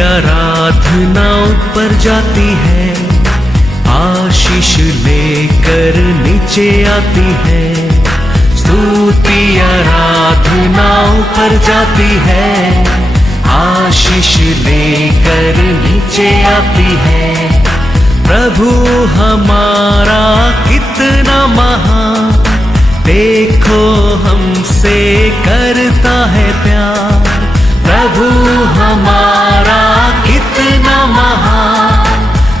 आराधना ऊपर जाती है, आशीष लेकर नीचे आती है। स्तुति आराधना ऊपर जाती है, आशीष लेकर नीचे आती है। प्रभु हमारा कितना महान, देखो हमसे करता है प्यार। प्रभु हमारा कितना महान,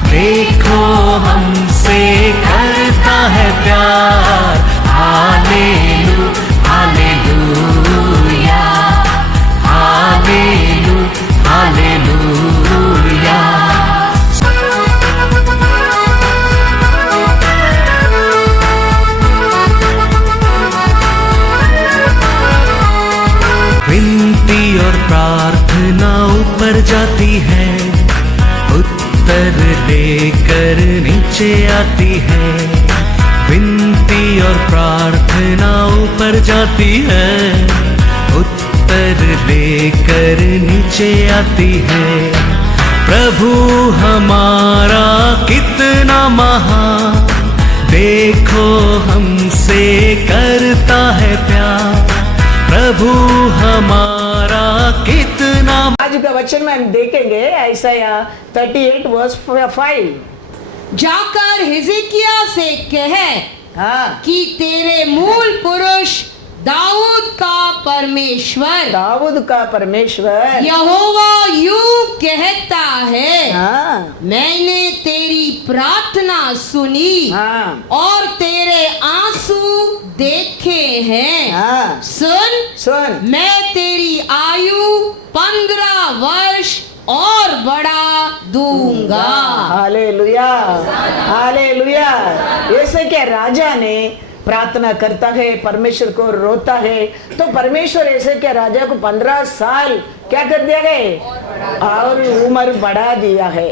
देखो हमसे करता है प्यार। हालेलू हालेलूया, हालेलू हालेलूया। विनती और प्रार्थना ऊपर जाती है, उत्तर लेकर नीचे आती है। विनती और प्रार्थना ऊपर जाती है, उत्तर लेकर नीचे आती है। प्रभु हमारा कितना महान, देखो हमसे करता है प्यार। प्रभु हमारा कितना। आज का वचन में हम देखेंगे Isaiah 38 वर्स 5। जाकर हिजकिय्याह से कह हाँ, कि तेरे मूल पुरुष दाऊद का परमेश्वर दाऊद का परमेश्वर यहोवा यूं कहता है, हाँ, मैंने तेरी प्रार्थना सुनी हाँ, और तेरे आंसू देखे हैं। हाँ, सुन, सुन, मैं तेरी आयु 15 वर्ष और बढ़ा दूंगा। Hallelujah hallelujah. ऐसे क्या राजा ने प्रार्थना करता है, परमेश्वर को रोता है, तो परमेश्वर ऐसे क्या राजा को 15 साल क्या कर दिया है और उम्र बढ़ा दिया है।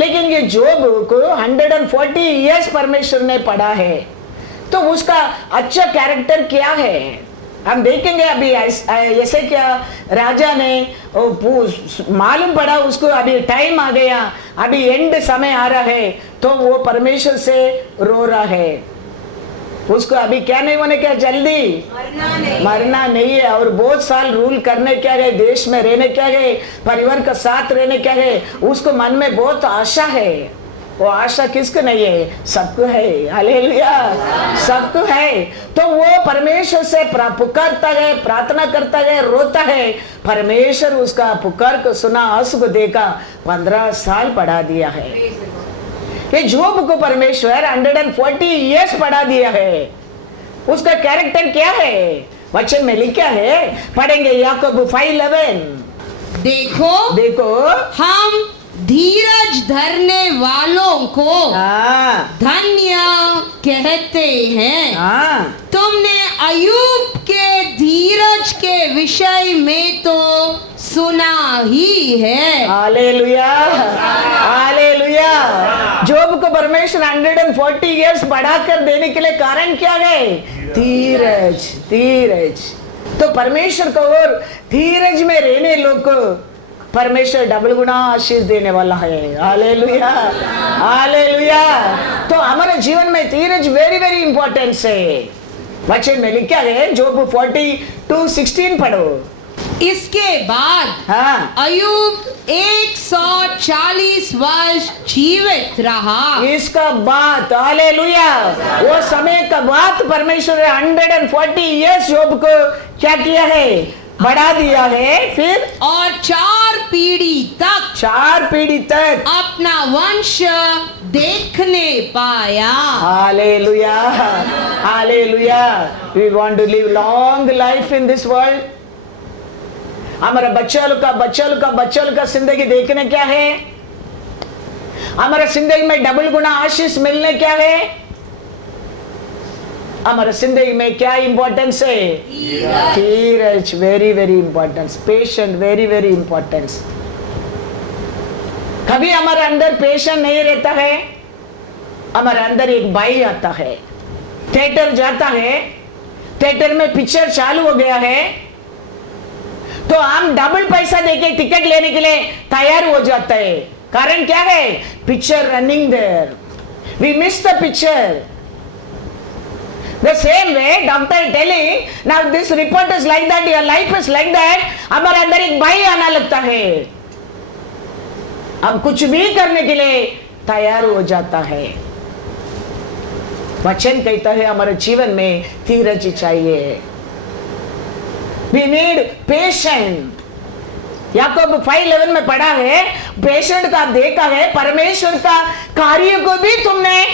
लेकिन ये जोब को 140 इयर्स परमेश्वर ने पढ़ा है, तो उसका अच्छा कैरेक्टर क्या है हम देखेंगे। अभी ऐसे क्या राजा ने मालूम पड़ा उसको, अभी टाइम आ गया, अभी एंड समय आ रहा है, तो वो परमेश्वर से रो रहा है। उसको अभी क्या नहीं होने, क्या जल्दी मरना नहीं है, और बहुत साल रूल करने क्या है, देश में रहने क्या है, परिवार का साथ रहने क्या है। उसको मन में बहुत आशा है। वो आशा किसको नहीं है? सबको है। हालेलुया, सबको है। तो वो परमेश्वर से पुकारता है, प्रार्थना करता है, रोता है। परमेश्वर उसका पुकार को सुना, आंसू को देखा, 15 साल पढ़ा दिया है। ये जोब को परमेश्वर 140 इयर्स पढ़ा दिया है। उसका कैरेक्टर क्या है वचन में लिखा है, पढ़ेंगे याकूब 5:11। देखो देखो, हम धीरज धरने वालों को धन्य कहते हैं। तुमने अय्यूब के धीरज के विषय में तो सुना ही है। Hallelujah hallelujah. जोब को परमेश्वर 140 इयर्स बढ़ाकर देने के लिए कारण क्या है? धीरज। धीरज तो परमेश्वर को और धीरज में रहने लोग को परमेश्वर डबल गुना आशीष देने वाला है। Hallelujah hallelujah. तो हमारे जीवन में धीरज वेरी वेरी इंपॉर्टेंट है। वचन में लिखा है, जोब 42:16 पढ़ो। इसके बाद अय्यूब 140 वर्ष जीवित रहा। इसका बाद, हालेलुया, वो समय का बाद परमेश्वर 140 इयर्स जोब को क्या किया है? बढ़ा दिया है। फिर और 4 पीढ़ी तक अपना वंश देखने पाया। Hallelujah hallelujah. We want to live long life in this world. हमारा बच्चों का जिंदगी देखने क्या है? हमारा जिंदगी में डबल गुना आशीष मिलने क्या है? हमारा जिंदगी में क्या इंपॉर्टेंस है? धीरज very very importance. Patient very very importance. कभी हमारे अंदर पेशेंट नहीं रहता है, हमारे अंदर एक भाई आता है, थिएटर जाता है, थिएटर में पिक्चर चालू हो गया है, तो हम डबल पैसा देके टिकट लेने के लिए तैयार हो जाते हैं। कारण क्या है? Picture running there, we miss the picture. The same way, doctor is telling, now this report is like that, your life is like that, हमारे अंदर एक भय आना लगता है, अब कुछ भी करने के लिए तैयार हो जाता है। वचन कहता है हमारे जीवन में धीरज चाहिए। We need patience। याकूब 5:11 में पढ़ा है, पेशेंट का देखा है, परमेश्वर का कार्य को भी तुमने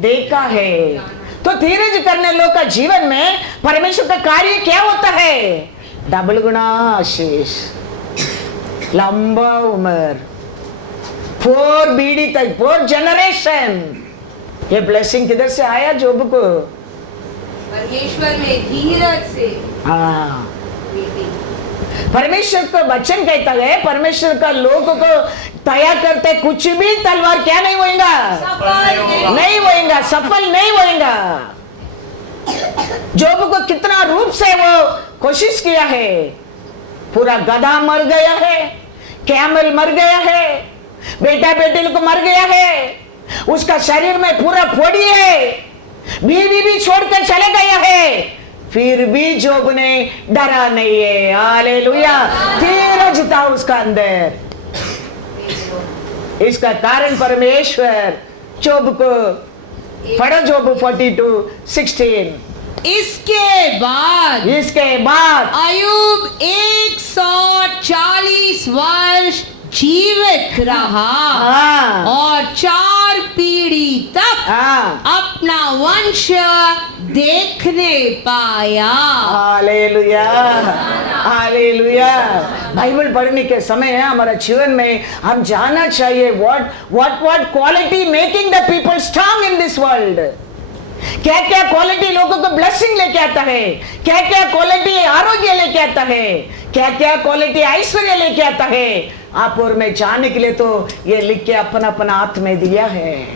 देखा है। तो धीरज करने लोग का जीवन में परमेश्वर का कार्य क्या होता है? डबल गुना आशीष, लंबा उम्र, 4 पीढ़ी तक, 4 जनरेशन। ये ब्लेसिंग किधर से आया जोब को? परमेश्वर में धीरज से। हाँ, परमेश्वर को वचन कहता है, परमेश्वर का लोगों को तैयार करते, कुछ भी तलवार क्या नहीं होएगा? नहीं होएगा, सफल नहीं होएगा। जोब को कितना रूप से वो कोशिश किया है, पूरा गधा मर गया है, कैमल मर गया है, बेटा बेटी को मर गया है, उसका शरीर में पूरा फोड़ी है, बीवी भी छोड़कर चले गया है, फिर भी जोब ने डरा नहीं है। हालेलुया, धीरज था उसका अंदर। इसका कारण परमेश्वर जोब को, पढ़ो जोब 42:16। इसके बाद अय्यूब 140 वर्ष जीवित रहा और 4 पीढ़ी तक अपना वंश देखने पाया। Hallelujah, hallelujah. बाइबल पढ़ने के समय है हमारा जीवन में हम जानना चाहिए what quality making the people strong in this world। क्या क्या क्वालिटी लोगों को ब्लेसिंग लेके आता है, क्या क्या क्वालिटी आरोग्य लेके आता है, क्या क्या क्वालिटी ऐश्वर्य लेके आता है। आप और मैं जानने के लिए तो ये लिख के अपना अपना हाथ में दिया है,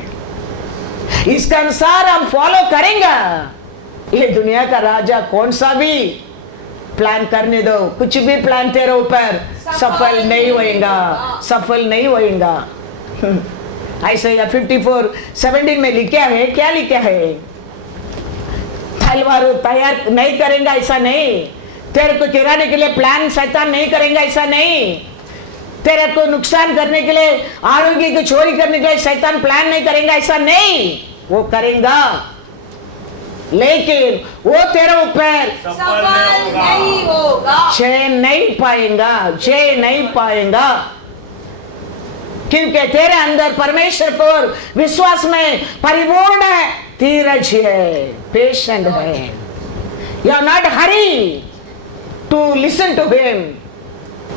इसके अनुसार हम फॉलो करेंगे। ये दुनिया का राजा कौन सा भी प्लान करने दो, कुछ भी प्लान तेरे ऊपर सफल नहीं होएगा, सफल नहीं होएगा। ऐसे 54:17 में लिखा है, क्या लिखा है? तलवार तैयार नहीं करेंगे ऐसा नहीं, तेरे को गिराने के लिए प्लान शैतान नहीं करेंगे ऐसा नहीं, तेरे को नुकसान करने के लिए, आरोग्य की चोरी करने के लिए शैतान प्लान नहीं करेंगे ऐसा नहीं, वो करेगा, लेकिन वो तेरे ऊपर सफल नहीं होगा, जय नहीं पाएगा, जय नहीं पाएगा। क्योंकि तेरे अंदर परमेश्वर पर विश्वास में परिपूर्ण है, धीरज है, पेशेंट है। You are not hurry to listen to him,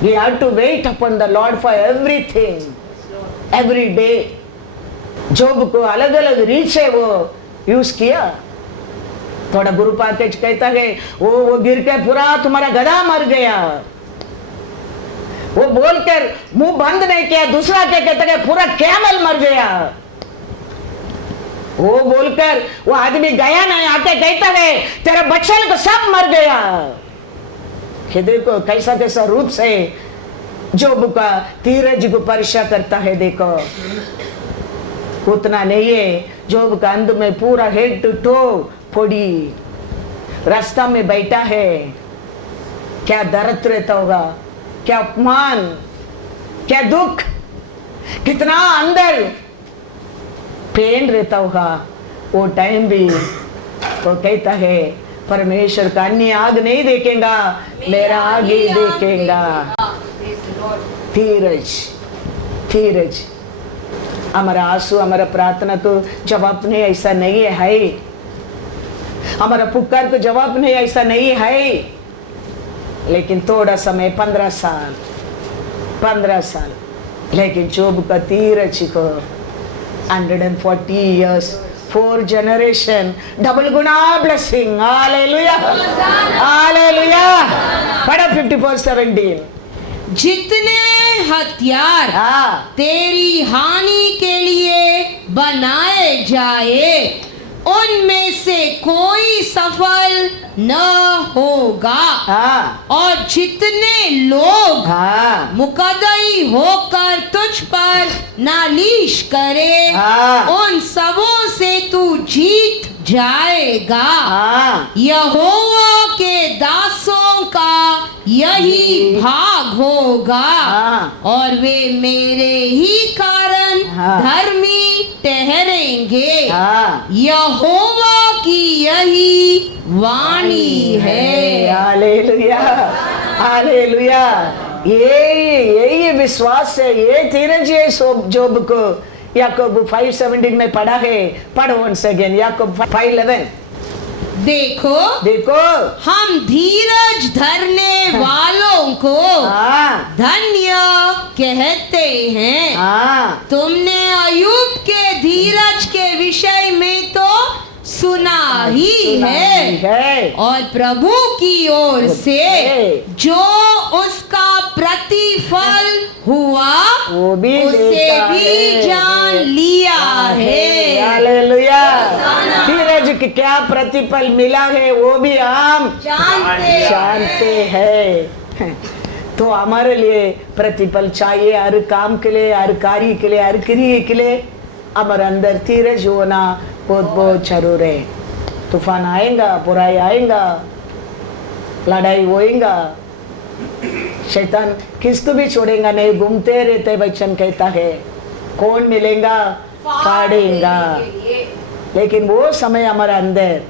you have to wait upon the Lord for everything, every day। जोब को अलग अलग रीत से वो यूज किया। थोड़ा गुरु पाके कहता है वो गिर के पूरा तुम्हारा गधा मर गया, वो बोलकर मुंह बंद नहीं किया, दूसरा क्या कहता है पूरा कैमल मर गया, वो बोलकर वो आदमी गया नहीं, आके कहता है तेरा बच्चा को सब मर गया। देखो कैसा कैसा रूप से जोब का धीरज को परीक्षा करता है। देखो उतना नहीं है, जोब का अंत में पूरा हेड टू टो फोड़ी, रास्ता में बैठा है, क्या दर्द रहता होगा, क्या अपमान, क्या दुख, कितना अंदर पेन रहता होगा। वो टाइम भी वो कहता है परमेश्वर का अन्य आग नहीं देखेगा, मेरा आग ही देखेगा। धीरज, धीरज। हमारा आंसू, हमारा प्रार्थना को जवाब नहीं ऐसा नहीं है, हमारा पुकार को जवाब नहीं ऐसा नहीं है, लेकिन थोड़ा समय 15 साल, लेकिन जोब का धीरज को 140 years, 4 generation, डबल गुना ब्लेसिंग। Hallelujah, hallelujah. पढ़ो 54:17। जितने हथियार तेरी हानि के लिए बनाए जाए उनमें से कोई सफल न होगा। हाँ और जितने लोग हाँ मुकद्दई होकर तुझ पर नालिश करे, हाँ। उन सबों से तू जीत जाएगा। हाँ यहोवा के दासों का यही भाग होगा, हाँ। और वे मेरे ही कारण हाँ। धर्मी ठहरेंगे। हाँ यहोवा की यही वाणी है। Hallelujah hallelujah. यही विश्वास है, ये धीरज है जोब को याकूब 5:17 में पढ़ा है। पढ़ो once again याकूब 5:11। देखो देखो हम धीरज धरने वालों को हाँ धन्य कहते हैं। हाँ तुमने अय्यूब के धीरज के विषय में तो सुना ही है, और प्रभु की ओर से जो उसका प्रतिफल हुआ वो भी उसे देता भी है। जान लिया है। हालेलुया। धीरज की क्या प्रतिफल मिला है वो भी हम जानते हैं। तो हमारे लिए प्रतिफल चाहिए, हर काम के लिए, हर कार्य के लिए, हर क्रिया के लिए हमारे अंदर धीरज होना बहुत बहुत जरूर है। तूफान आएगा, बुराई आएगा, लड़ाई होएगा, शैतान किसको भी छोड़ेगा नहीं, घूमते रहते वचन कहता है। कौन मिलेगा? फाड़ेगा। लेकिन वो समय हमारे अंदर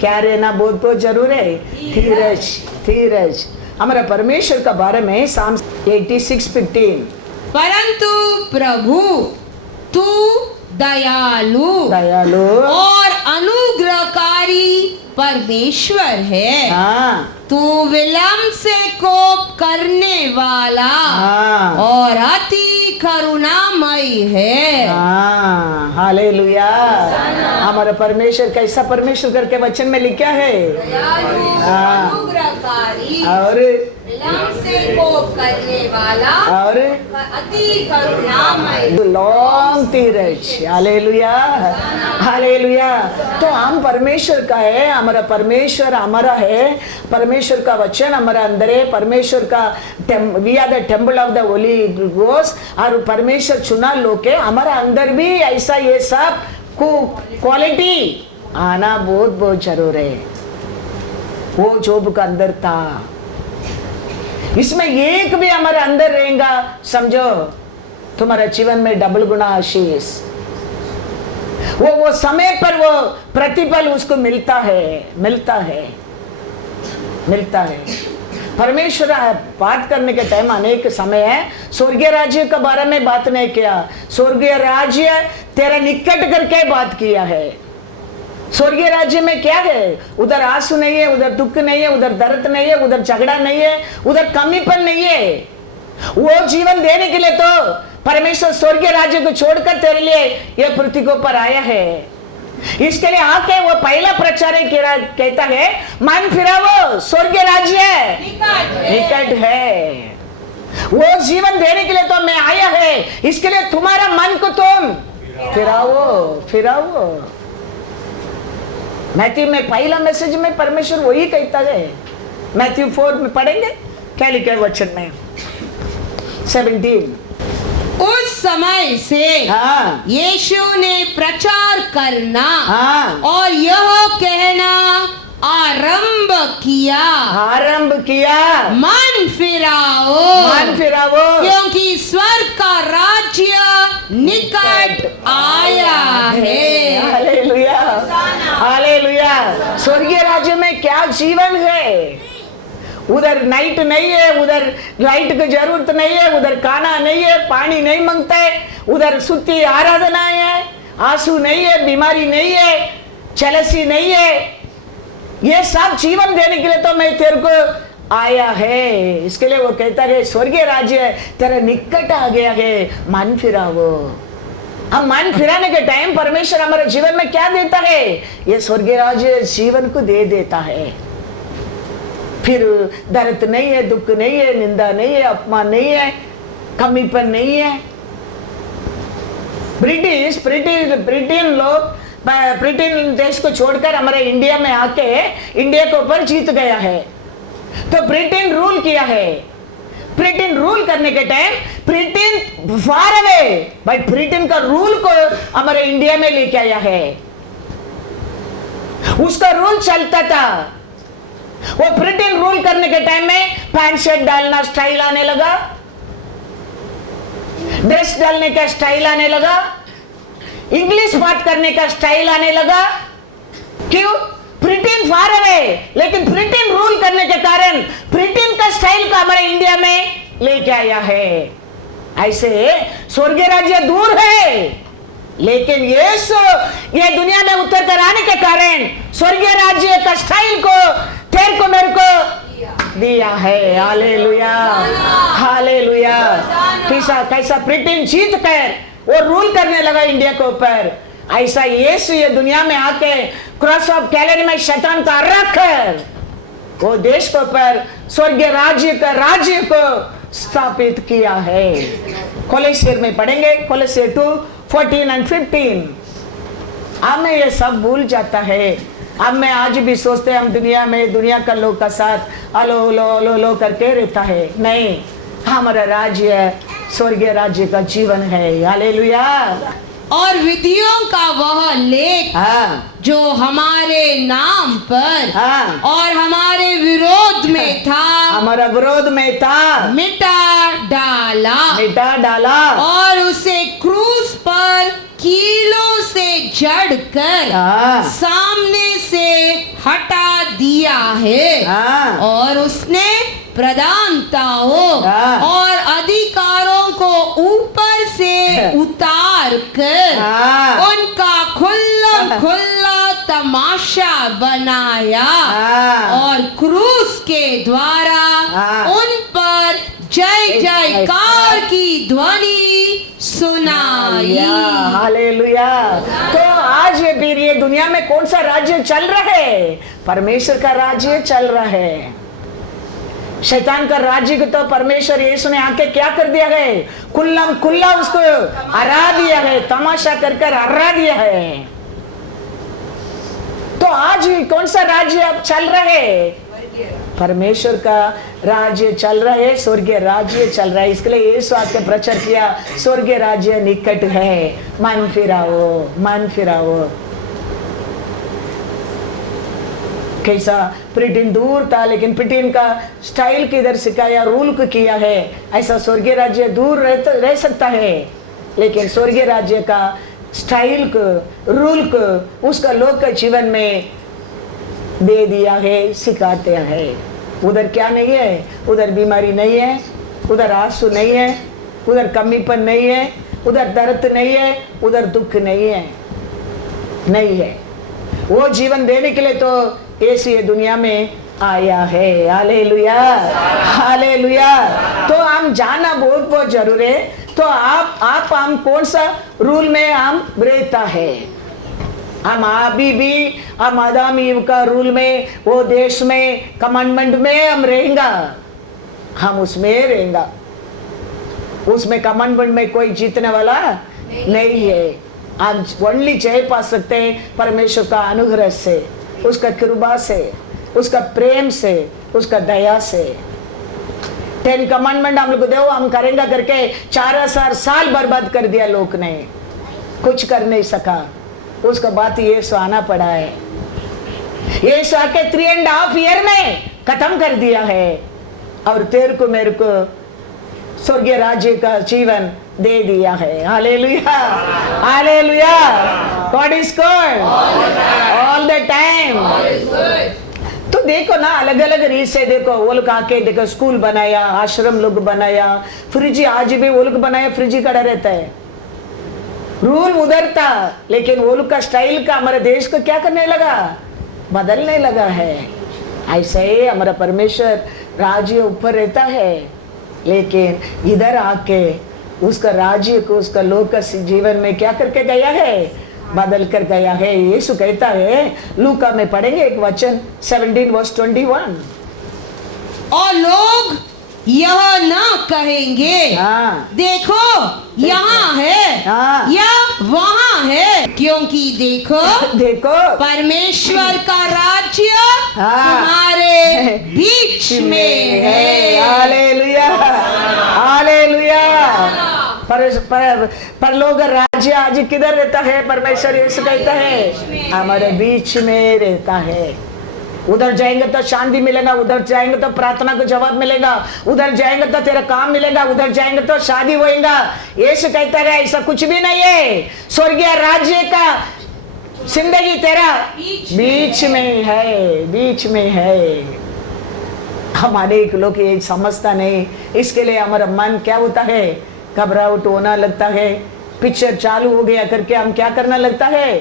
क्या रहना बहुत बहुत जरूर है, धीरज धीरज। हमारा परमेश्वर का बारे में साम 86:15। परंतु प्रभु तू दयालु दयालु और अनुग्रहकारी परमेश्वर है। हाँ तू विलंब से कोप करने वाला हाँ। और अति करुणामयी है। हाँ हालेलुया। हमारा परमेश्वर कैसा परमेश्वर करके वचन में लिखा है? हाँ। अनुग्रहकारी और विलंब से कोप करने वाला और अति करुणामयी। लॉन्ग धीरज। Hallelujah hallelujah. तो हम परमेश्वर का है, हमारा परमेश्वर हमारा है, परमेश्वर का वचन हमारा अंदर है, परमेश्वर का we are the temple of the holy ghost. और परमेश्वर चुना लोग है, हमारा अंदर भी ऐसा ये सब क्वालिटी आना बहुत बहुत जरूर है। वो जोब का अंदर था, इसमें एक भी हमारे अंदर रहेगा, समझो तुम्हारा जीवन में डबल गुना आशीष। वो समय पर वो प्रतिफल उसको मिलता है, मिलता है, मिलता है। परमेश्वर बात करने के टाइम अनेक समय है, स्वर्गीय राज्य के बारे में बात नहीं किया, स्वर्गीय राज्य तेरा निकट करके बात किया है। स्वर्गीय राज्य में क्या है? उधर आंसू नहीं है, उधर दुख नहीं है, उधर दर्द नहीं है, उधर झगड़ा नहीं है, उधर कमीपन नहीं है। वो जीवन देने के लिए तो परमेश्वर स्वर्गीय राज्य को छोड़कर तेरे लिए ये पृथ्वी के ऊपर आया है। इसके लिए आके वो पहला प्रचार कहता है, मन फिराओ, स्वर्गीय राज्य निकट है। वो जीवन देने के लिए तो मैं आया है, इसके लिए तुम्हारा मन को तुम फिराओ फिराओ। मैथ्यू में पहला मैसेज में परमेश्वर वही कहता है। मैथ्यू 4 में पढ़ेंगे क्या लिखा है वचन में 17। उस समय से हाँ यीशु ने प्रचार करना हाँ और यह कहना आरंभ किया, मन फिराओ, मन फिराओ, क्योंकि स्वर्ग का राज्य निकट आया है। Hallelujah hallelujah. स्वर्गीय राज्य में क्या जीवन है? उधर नाइट नहीं है, उधर लाइट की जरूरत नहीं है, उधर खाना नहीं है, पानी नहीं मांगता है, उधर सुत्ती आराधना है, आंसू नहीं है, बीमारी नहीं है, चलसी नहीं है। ये सब जीवन देने के लिए तो मैं तेरे को आया है। इसके लिए वो कहता है स्वर्गीय राज्य तेरा निकट आ गया है, मन फिराओ। हम मन फिराने के टाइम परमेश्वर हमारे जीवन में क्या देता है? ये स्वर्गीय राज्य जीवन को दे देता है। फिर दर्द नहीं है, दुख नहीं है, निंदा नहीं है, अपमान नहीं है, कमीपन नहीं है। ब्रिटियन लोग ब्रिटेन देश को छोड़कर हमारे इंडिया में आके इंडिया के ऊपर जीत गया है। तो ब्रिटेन रूल किया है। ब्रिटेन रूल करने के टाइम ब्रिटेन फार अवे भाई ब्रिटेन का रूल को हमारे इंडिया में लेके आया है। उसका रूल चलता था। वो ब्रिटेन रूल करने के टाइम में पैंट शर्ट डालना स्टाइल आने लगा, ड्रेस डालने का स्टाइल आने लगा, इंग्लिश बात करने का स्टाइल आने लगा। क्यों? ब्रिटेन फार अवे, लेकिन ब्रिटेन रूल करने के कारण ब्रिटेन का स्टाइल का हमारे इंडिया में लेके आया है। ऐसे स्वर्गीय राज्य दूर है, लेकिन ये दुनिया में उतर कर आने के कारण स्वर्गीय राज्य का स्टाइल को तेरे को मेरे को दिया है। Hallelujah, hallelujah. कैसा ब्रिटेन जीत कर वो रूल करने लगा इंडिया के ऊपर, ऐसा यीशु ये दुनिया में आके क्रॉस ऑफ कैलवरी में शैतान का रखकर वो देश के ऊपर स्वर्गीय राज्य को स्थापित किया है। कोलोसियर में पढ़ेंगे, कोलोसियर 2:14 and 15। हमें ये सब भूल जाता है। अब मैं आज भी सोचते हम दुनिया का लोग का साथ लो करके रहता है। नहीं, हमारा राज्य स्वर्गीय राज्य का जीवन है। हालेलुया। और विधियों का वह लेख जो हमारे नाम पर और हमारे विरोध में था, हमारा विरोध में था, मिटा डाला और उसे क्रूस पर कीलों से जड़कर सामने से हटा दिया है। और उसने प्रधानताओं और अधिकारों को ऊपर से उतार कर उनका खुला तमाशा बनाया और क्रूस के द्वारा उन पर जय जयकार की ध्वनि सुनाई। हालेलुया। तो आज ये दुनिया में कौन सा राज्य चल रहा है? परमेश्वर का राज्य चल रहा है। शैतान का राज्य को तो परमेश्वर यीशु ने आके क्या कर दिया है? खुल्ला उसको हरा दिया है, तमाशा कर हरा दिया है। तो आज कौन सा राज्य अब चल रहा है? परमेश्वर का राज्य चल रहा है, स्वर्गीय राज्य चल रहा है। इसके लिए यीशु आके प्रचार किया, स्वर्गीय राज्य निकट है, मन फिराओ। कैसा ब्रिटेन दूर था, लेकिन ब्रिटेन का स्टाइल किधर सिखाया, रूल को किया है। ऐसा स्वर्गीय राज्य दूर रह सकता है, लेकिन स्वर्गीय राज्य का स्टाइल को, रूल को उसका लोग के जीवन में दे दिया है, सिखाते हैं। उधर क्या नहीं है? उधर बीमारी नहीं है, उधर आंसू नहीं है, उधर कमीपन नहीं है, उधर दर्द नहीं है, उधर दुख नहीं है। वो जीवन देने के लिए तो यीशु ये दुनिया में आया है। Hallelujah, hallelujah. तो हम जानना बहुत जरूरी है। तो आप हम कौन सा रूल में हम रहता है? हम अभी भी हम आदम ईव का रूल में, वो देश में, कमांडमेंट में हम रहेंगे। हम उसमें रहेंगे। उसमें कमांडमेंट में कोई जीतने वाला नहीं है। हम ओनली जय पा सकते हैं परमेश्वर का अनुग्रह से, उसका कृपा से, उसका प्रेम से, उसका दया से। 10 कमांडमेंट हम लोग दो, हम करेंगे करके 4000 साल बर्बाद कर दिया लोग ने, कुछ कर नहीं सका। उसका बात यीशु आना पड़ा है। यीशु आके 3.5 ईयर में खत्म कर दिया है, और तेरे को मेरे को स्वर्गीय राज्य का जीवन दे दिया है। Hallelujah, hallelujah. God is good all the time. तो देखो ना, अलग अलग रीत से देखो, वो लोग आके देखो स्कूल बनाया, आश्रम लोग बनाया, फ्रिज आज भी वो लोग बनाया, फ्रिज खड़ा रहता है। रूल उधर था, लेकिन वो लोग का स्टाइल का हमारे देश को क्या करने लगा? बदलने लगा है। ऐसा ही हमारा परमेश्वर राज्य ऊपर रहता है, लेकिन इधर आके उसका राज्य को, उसका लोक का जीवन में क्या करके गया है? बदल कर गया है। यीशु कहता है, लूका में पढ़ेंगे एक वचन 17:21। और लोग यह ना कहेंगे, देखो यहाँ है या वहाँ है, क्योंकि देखो देखो परमेश्वर का राज्य हाँ। तुम्हारे बीच में है। Hallelujah, hallelujah. पर लोग राज्य आज किधर रहता है? परमेश्वर यीशु कहता है हमारे बीच में रहता है। उधर जाएंगे तो शांति मिलेगा, उधर जाएंगे तो प्रार्थना को जवाब मिलेगा, उधर जाएंगे तो तेरा काम मिलेगा, उधर जाएंगे तो शादी होएगा। यीशु कहता है ऐसा कुछ भी नहीं है। स्वर्गीय राज्य का जिंदगी तेरा बीच में है, बीच में है। हम अनेक लोग ये समझता नहीं, इसके लिए हमारा मन क्या होता है? घबराहट होना लगता है। पिक्चर चालू हो गया करके हम क्या करना लगता है?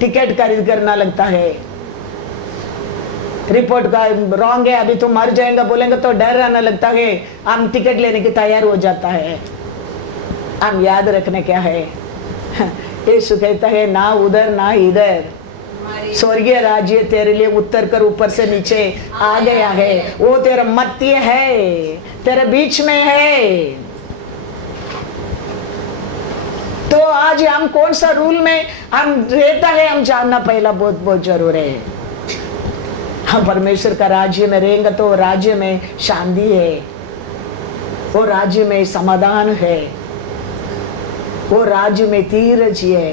टिकट खरीद करना लगता है। रिपोर्ट का रॉन्ग है, अभी तो मर जाएगा बोलेंगे तो डर आने लगता है, हम टिकट लेने की तैयार हो जाता है। हम याद रखने क्या है? यीशु कहता है ना उधर ना इधर, स्वर्गीय राज्य तेरे लिए उतर कर ऊपर से नीचे आ गया है। वो तेरा मध्य है, तेरे बीच में है। तो आज हम कौन सा रूल में हम रहता है हम जानना पहला बहुत बहुत जरूरी है। हम परमेश्वर का राज्य में रहेंगे तो राज्य में शांति है, वो राज्य में समाधान है, वो राज्य में धीरज है,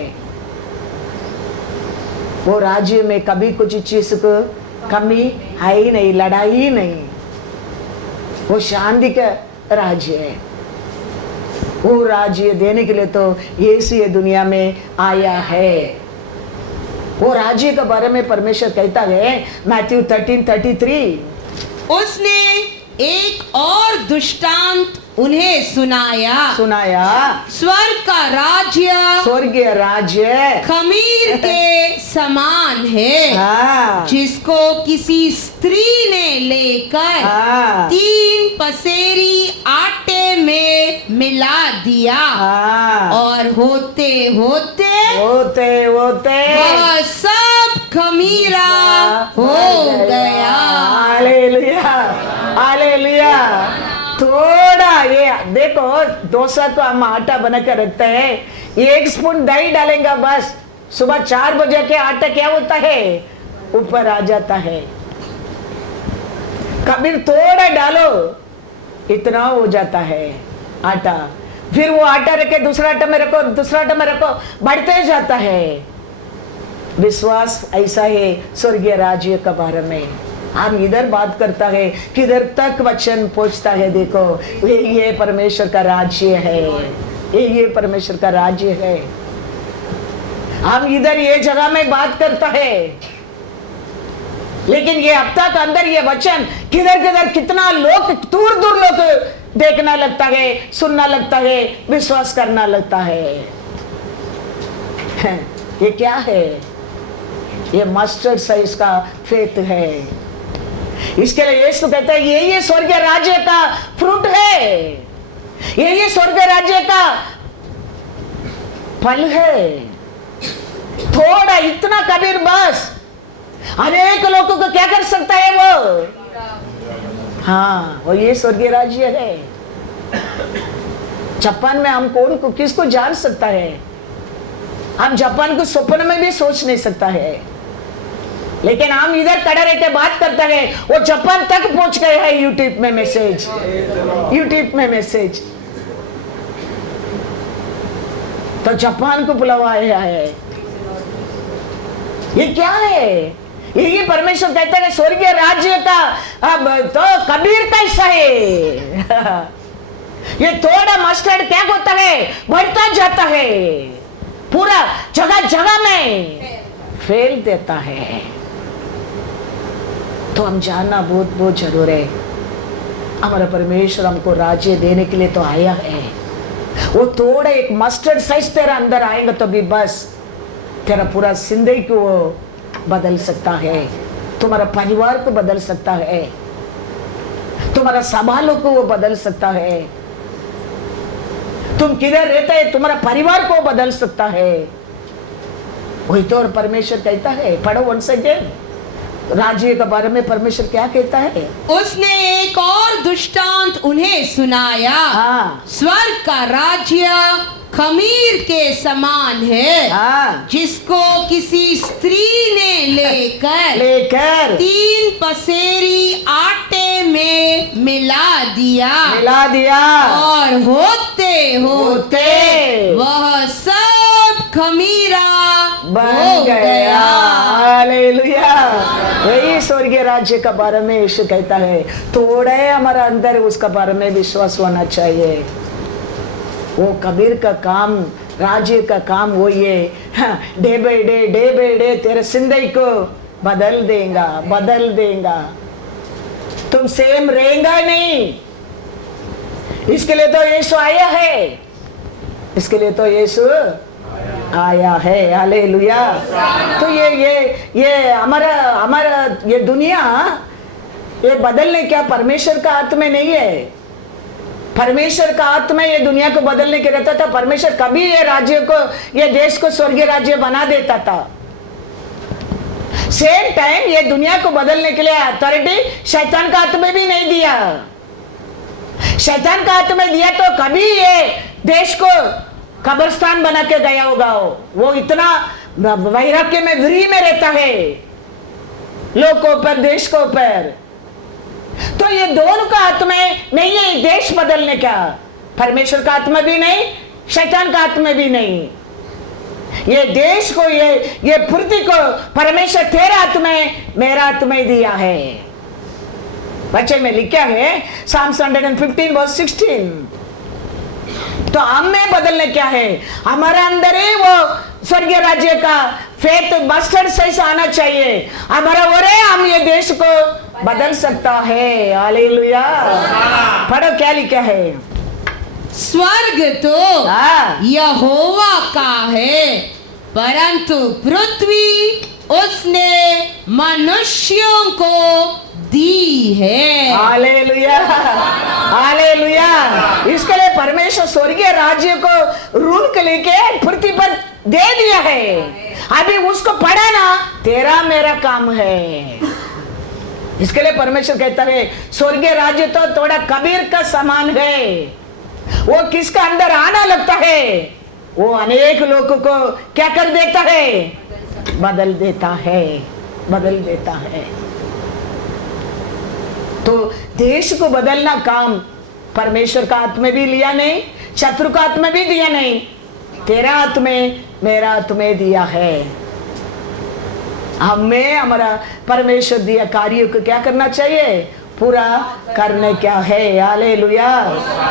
वो राज्य में कभी कुछ चीज को कमी है ही नहीं, लड़ाई ही नहीं। वो शांति का राज्य है। वो राज्य देने के लिए तो यीशु ये दुनिया में आया है। वो राज्य के बारे में परमेश्वर कहता है मैथ्यू 13:33, उसने एक और दृष्टांत उन्हें सुनाया। स्वर्ग का राज्य स्वर्गीय राज्य खमीर के समान है, हाँ। जिसको किसी स्त्री ने लेकर हाँ। 3 पसेरी आटे में मिला दिया, हाँ। और होते होते वह सब खमीरा हो गया। Hallelujah, hallelujah. थोड़ा ये देखो, डोसा को हम आटा बना कर रखते हैं, 1 स्पून दही डालेंगे बस, सुबह 4 बजे के आटा क्या होता है? ऊपर आ जाता है। कभी थोड़ा डालो इतना हो जाता है आटा, फिर वो आटा रखे दूसरा आटा में रखो, दूसरा आटा में रखो, बढ़ते जाता है। विश्वास ऐसा है स्वर्गीय राज्य के बारे में। हम इधर बात करता है, किधर तक वचन पहुंचता है। देखो ये परमेश्वर का राज्य है, ये परमेश्वर का राज्य है। हम इधर ये जगह में बात करता है, लेकिन ये हफ्ता के अंदर ये वचन किधर किधर कितना लोग दूर दूर लोग देखना लगता है, सुनना लगता है, विश्वास करना लगता है। ये क्या है? ये मस्टर्ड साइज का फेथ है। इसके लिए यीशु कहता है ये स्वर्गीय राज्य का फ्रूट है, ये स्वर्गीय राज्य का फल है। थोड़ा इतना कबीर बस अनेक लोगों को क्या कर सकता है वो? हाँ, वो ये स्वर्गीय राज्य है। जापान में हम कौन को किसको जान सकता है? हम जापान को स्वप्न में भी सोच नहीं सकता है, लेकिन हम इधर खड़े रहते बात करते हैं, वो जापान तक पहुंच गए हैं। यूट्यूब में मैसेज, यूट्यूब में मैसेज, तो जापान को बुलाया है। ये क्या है? ये परमेश्वर कहता है स्वर्गीय राज्य का अब तो कबीर कैसा है? ये थोड़ा मस्टर्ड क्या होता है? बढ़ता जाता है, पूरा जगह जगह में फैल देता है। तो हम जानना बहुत बहुत जरूर है। हमारा परमेश्वर हमको राज्य देने के लिए तो आया है। वो थोड़ा एक मस्टर्ड साइज तेरा अंदर आएगा तो भी बस तेरा पूरा जिंदगी को वो बदल सकता है, तुम्हारा परिवार को बदल सकता है, तुम्हारा सवालों को वो बदल सकता है, तुम किधर रहते है तुम्हारा परिवार को बदल सकता है। वही तो और परमेश्वर कहता है, पढ़ो once again, राज्य के बारे में परमेश्वर क्या कहता है? उसने एक और दृष्टांत उन्हें सुनाया। हाँ। स्वर्ग का राज्य खमीर के समान है, हाँ। जिसको किसी स्त्री ने लेकर 3 पसेरी आटे में मिला दिया और होते होते वह सब खमीरा बन गया। हालेलुया। यही स्वर्गीय राज्य का बारे में यीशु कहता है, थोड़ा हमारा अंदर उसका बारे में विश्वास होना चाहिए। वो कबीर का काम, राज्य का काम वो ये डे बाय डे तेरे जिंदगी को बदल देगा। तुम सेम रहेगा नहीं। इसके लिए तो यीशु आया है। हालेलुया। तो ये हमारा ये दुनिया ये बदलने क्या परमेश्वर का हाथ में नहीं है। परमेश्वर का हाथ में ये दुनिया को बदलने के रहता था। परमेश्वर कभी ये राज्य को, ये देश को स्वर्गीय राज्य बना देता था। सेम टाइम ये दुनिया को बदलने के लिए अथॉरिटी शैतान का हाथ में भी नहीं दिया। शैतान का हाथ में दिया तो कभी ये देश को कब्रिस्तान बना के गया होगा। वो इतना वैराग्य में व्री में रहता है, लोगों पर, देश को ऊपर। तो ये दोनों का हाथ में नहीं है देश बदलने का। परमेश्वर का हाथ में भी नहीं, शैतान का हाथ में भी नहीं। ये देश को, ये पृथ्वी को परमेश्वर तेरे हाथ में, मेरा हाथ में दिया है। बच्चे में लिखा है Psalms 115 verse 16। तो हमें बदलने क्या है? हमारे अंदर ही वो स्वर्गीय राज्य का फेथ मस्टर्ड साइज आना चाहिए हमारा। हम ये देश को बदल सकता है। हालेलुया। पढ़ो क्या लिखा है। स्वर्ग तो यहोवा का है, परंतु पृथ्वी उसने मनुष्यों को दी है। हालेलुया। हालेलुया। इसके लिए परमेश्वर स्वर्गीय राज्य को रूल के लेके पृथ्वी पर दे दिया है। अभी उसको पढ़ाना तेरा मेरा काम है। इसके लिए परमेश्वर कहता है स्वर्गीय राज्य तो थोड़ा कबीर का समान है। वो किसका अंदर आना लगता है, वो अनेक लोगों को क्या कर देता है? बदल देता है। तो देश को बदलना काम परमेश्वर का हाथ में भी लिया नहीं, शत्रु का हाथ में भी दिया नहीं, तेरा हाथ में, मेरा हाथ में दिया है। हमें हमारा परमेश्वर दिया कार्य को क्या करना चाहिए? पूरा करने क्या है। हालेलुया।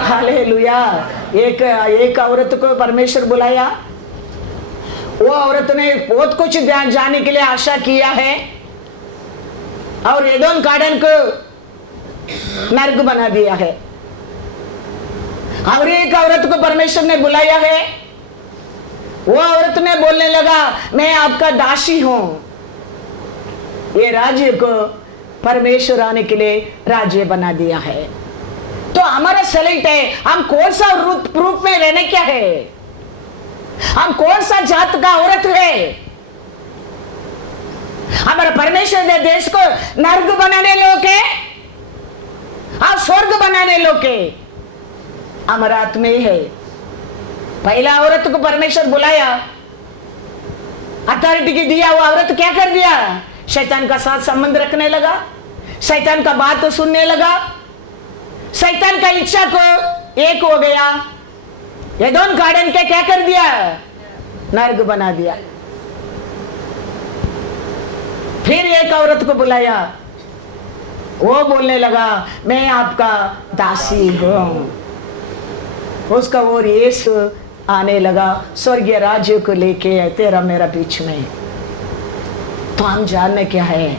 हालेलुया। एक औरत को परमेश्वर बुलाया। वो औरत ने बहुत कुछ जाने के लिए आशा किया है और एदोम गार्डन को नर्क बना दिया है। और एक औरत को परमेश्वर ने बुलाया है। वो औरत ने बोलने लगा मैं आपका दासी हूं। ये राज्य को परमेश्वर आने के लिए राज्य बना दिया है। तो हमारा सेलेक्ट है, हम कौन सा रूप में रहने क्या है, हम कौन सा जात का औरत है। हमारा परमेश्वर ने देश को नर्क बनाने लोग है और स्वर्ग बनाने लोग है, हमारा हाथ में है। पहला औरत को परमेश्वर बुलाया, अथॉरिटी की दिया, वो औरत क्या कर दिया? शैतान का साथ संबंध रखने लगा, शैतान का बात तो सुनने लगा, शैतान का इच्छा को एक हो गया। एदोम गार्डन के क्या कर दिया? नर्क बना दिया। फिर एक औरत को बुलाया, वो बोलने लगा मैं आपका दासी हूं। उसका वो यीशु आने लगा स्वर्गीय राज्य को लेके तेरा मेरा बीच में। तो हम जानने क्या है,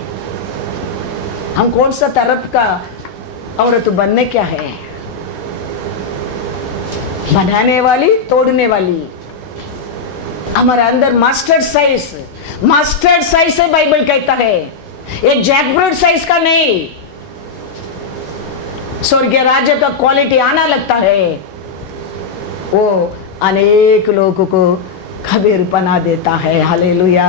हम कौन सा तरफ का औरत बनने क्या है? बनाने वाली, तोड़ने वाली। हमारे अंदर मास्टर्ड साइज से बाइबल कहता है, एक जैकफ्रूट साइज का नहीं। स्वर्गीय राज्य का क्वालिटी आना लगता है, वो अनेक लोगों को खबीर बना देता है। Hallelujah,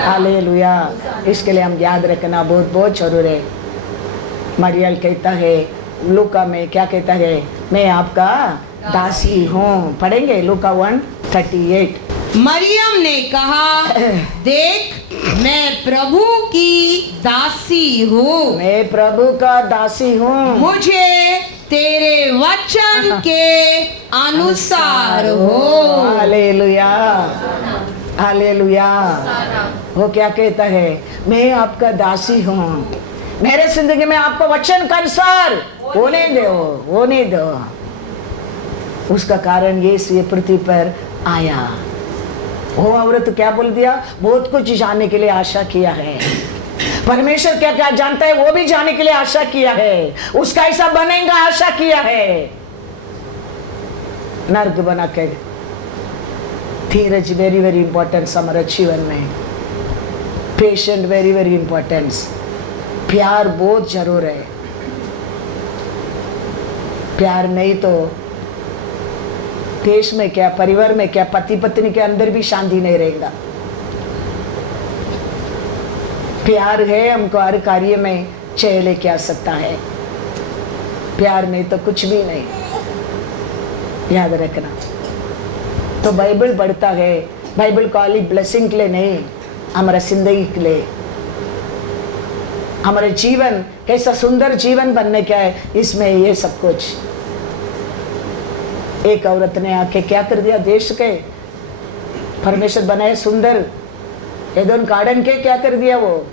hallelujah. इसके लिए हम याद रखना बहुत बहुत जरूर है। मरियल कहता है लूका में, क्या कहता है, मैं आपका दासी हूँ। पढ़ेंगे लूका 1:38। मरियम ने कहा, देख मैं प्रभु की दासी हूँ, मैं प्रभु का दासी हूँ, मुझे तेरे वचन के अनुसार हो। Hallelujah, hallelujah. वो क्या कहता है, मैं आपका दासी हूँ, मेरे जिंदगी में आपको वचन के अनुसार होने दो, होने दो। उसका कारण ये पृथ्वी पर आया। वो औरत क्या बोल दिया, बहुत कुछ जानने के लिए आशा किया है। परमेश्वर क्या क्या जानता है वो भी जानने के लिए आशा किया है। उसका ऐसा बनेगा आशा किया है। नर्क बना के धीरज वेरी वेरी इंपॉर्टेंट हमारे जीवन में। Patient very very important. प्यार बहुत जरूर है। प्यार नहीं तो देश में क्या, परिवार में क्या, पति पत्नी के अंदर भी शांति नहीं रहेगा। प्यार है हमको हर कार्य में जय लेके आ सकता है। प्यार नहीं तो कुछ भी नहीं, याद रखना। तो बाइबल बढ़ता है। बाइबल खाली ब्लेसिंग के लिए नहीं, हमारा जिंदगी के लिए, हमारे जीवन कैसा सुंदर जीवन बनने का है, इसमें ये सब कुछ। एक औरत ने आके क्या कर दिया, देश के परमेश्वर बनाए सुंदर एदोन गार्डन के क्या कर दिया वो,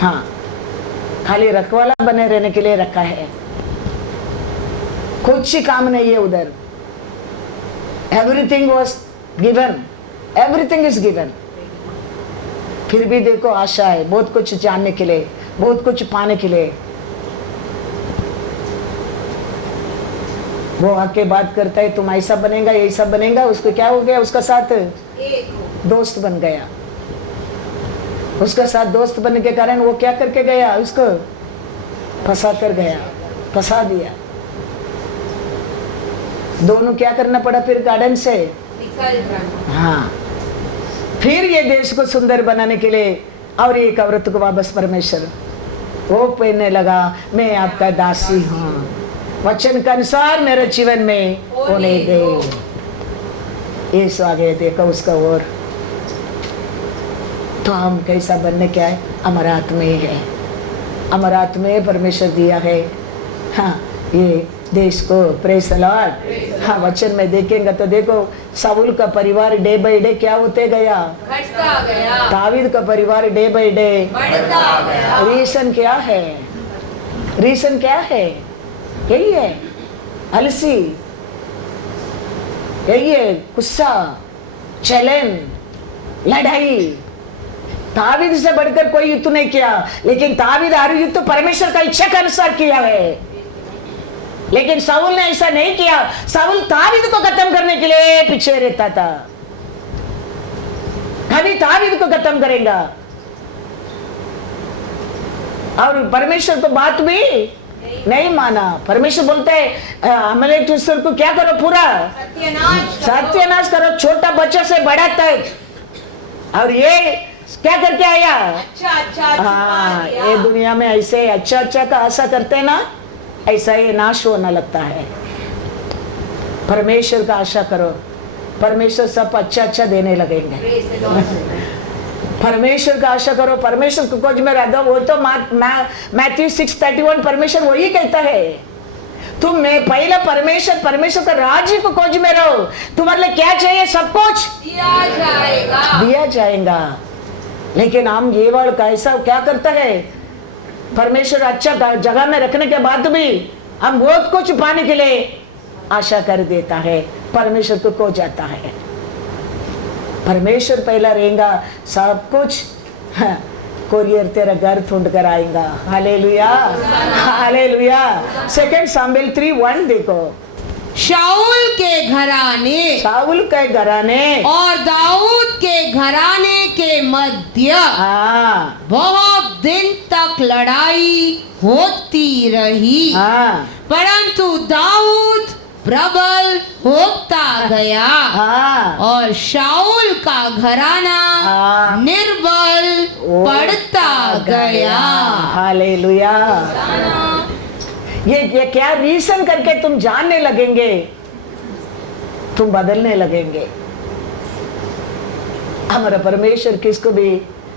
हाँ, खाली रखवाला बने रहने के लिए रखा है। कुछ ही काम नहीं है उधर। Everything was given, everything is given. फिर भी देखो आशा है बहुत कुछ जानने के लिए, बहुत कुछ पाने के लिए। वो आके बात करता है तुम ऐसा बनेगा ऐसा बनेगा। उसको क्या हो गया, उसका साथ दोस्त बन गया। उसका साथ दोस्त बनने के कारण वो क्या करके गया, उसको फंसा कर गया, फंसा दिया। दोनों क्या करना पड़ा फिर गार्डन से, हाँ। फिर ये देश को सुंदर बनाने के लिए और एक औरत को वापस परमेश्वर वो पहनने लगा, मैं आपका दासी हूँ, वचन के अनुसार मेरे जीवन में होने दे। यीशु आगे देखो उसका और। तो हम कैसा बनने क्या है, हमारा हाथ में है, हमारा हाथ में परमेश्वर दिया है। हाँ, ये देश को प्रेज द लॉर्ड। हाँ, वचन में देखेंगे तो देखो साउल का परिवार डे बाय डे क्या होते गया, घटता गया। दावीद का परिवार डे बाय डे बढ़ता गया। रीजन क्या है, रीजन क्या है, यही है अलसी, यही है गुस्सा, चैलेंज, लड़ाई। दावीद से बढ़कर कोई युद्ध नहीं किया, लेकिन दावीद हर युद्ध परमेश्वर का इच्छा के अनुसार किया है। लेकिन साउल ने ऐसा नहीं किया। साउल दावीद को खत्म करने के लिए पीछे रहता था। कभी दावीद को खत्म करेगा, और परमेश्वर को बात भी नहीं माना। परमेश्वर बोलते है अमलेक को क्या करो, पूरा सत्यानाश करो, छोटा बच्चा से बड़ा तक। और ये क्या करके आया, अच्छा हाँ, ये दुनिया में ऐसे अच्छा अच्छा का आशा करते हैं ना, ऐसा ये नाश होना लगता है। परमेश्वर का आशा करो, परमेश्वर सब अच्छा अच्छा देने लगेंगे। परमेश्वर का आशा करो, परमेश्वर को खोज में रह दो। वो तो मैथ्यू 6:31 परमेश्वर वही कहता है, तुम मैं पहले परमेश्वर का राज्य को खोज में रहो, तुम्हारे लिए क्या चाहिए सब कुछ दिया जाएगा। लेकिन हम ये वर्ड का ऐसा क्या करता है, परमेश्वर अच्छा जगह में रखने के बाद भी हम बहुत कुछ पाने के लिए आशा कर देता है, परमेश्वर को खो जाता है। परमेश्वर पहला रहेगा, सब कुछ कोरियर तेरा घर ढूंढ कर आएगा। Hallelujah, hallelujah. 2 सामुएल 3:1 देखो। शाऊल के घराने और दाऊद के घराने के मध्य बहुत दिन तक लड़ाई होती रही, परंतु दाऊद प्रबल होता गया हाँ और शाऊल का घराना हाँ। निर्बल पड़ता गया। हालेलुया। ये क्या रीजन करके तुम जानने लगेंगे, तुम बदलने लगेंगे। हमारा परमेश्वर किसको भी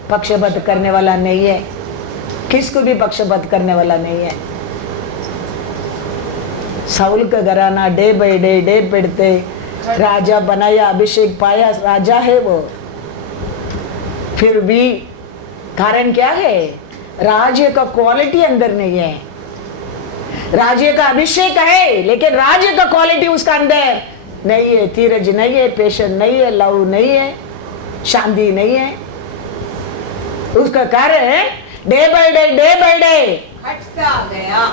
पक्षपात करने वाला नहीं है, किसको भी पक्षपात करने वाला नहीं है। साउल का घराना डे बाय डे बढ़ते राजा बनाया, अभिषेक पाया, राजा है वो। फिर भी कारण क्या है? राज्य का क्वालिटी अंदर नहीं है। राज्य का अभिषेक है लेकिन राज्य का क्वालिटी उसका अंदर नहीं है। धीरज नहीं है, पेशेंस नहीं है, लव नहीं है, शांति नहीं है। उसका कारण डे बाय डे हटता गया।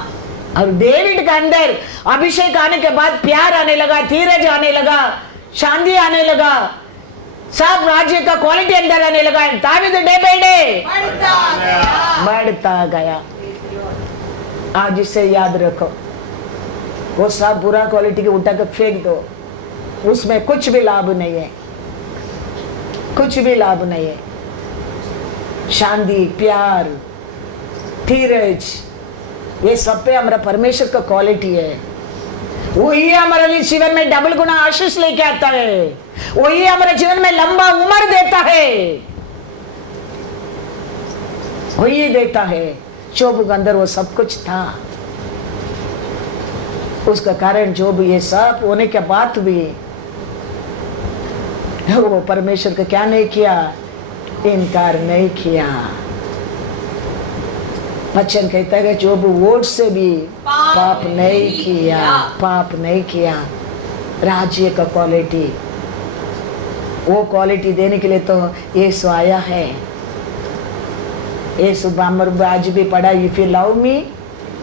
और डेविड का अंदर अभिषेक आने के बाद प्यार आने लगा, धीरज आने लगा, शांति आने लगा, सब राज्य का क्वालिटी अंदर आने लगा। दावीद डे बाय डे बढ़ता गया। आज इसे याद रखो, वो सब बुरा क्वालिटी के उठा के फेंक दो, उसमें कुछ भी लाभ नहीं है, कुछ भी लाभ नहीं है। शांति, प्यार, धीरज, ये सब पे हमारा परमेश्वर का क्वालिटी है। वही हमारे लिए जीवन में डबल गुना आशीष लेके आता है, वही हमारे जीवन में लंबा उम्र देता है, वही देता है। जोब के अंदर वो सब कुछ था, उसका कारण जोब ये सब होने के बाद भी वो परमेश्वर का क्या नहीं किया? इनकार नहीं किया। वचन कहता है जोब वोट से भी पाप नहीं किया, पाप नहीं किया। राज्य का क्वालिटी, वो क्वालिटी देने के लिए तो यीशु आया है। यीशु बामर आज भी पढ़ा, if you love me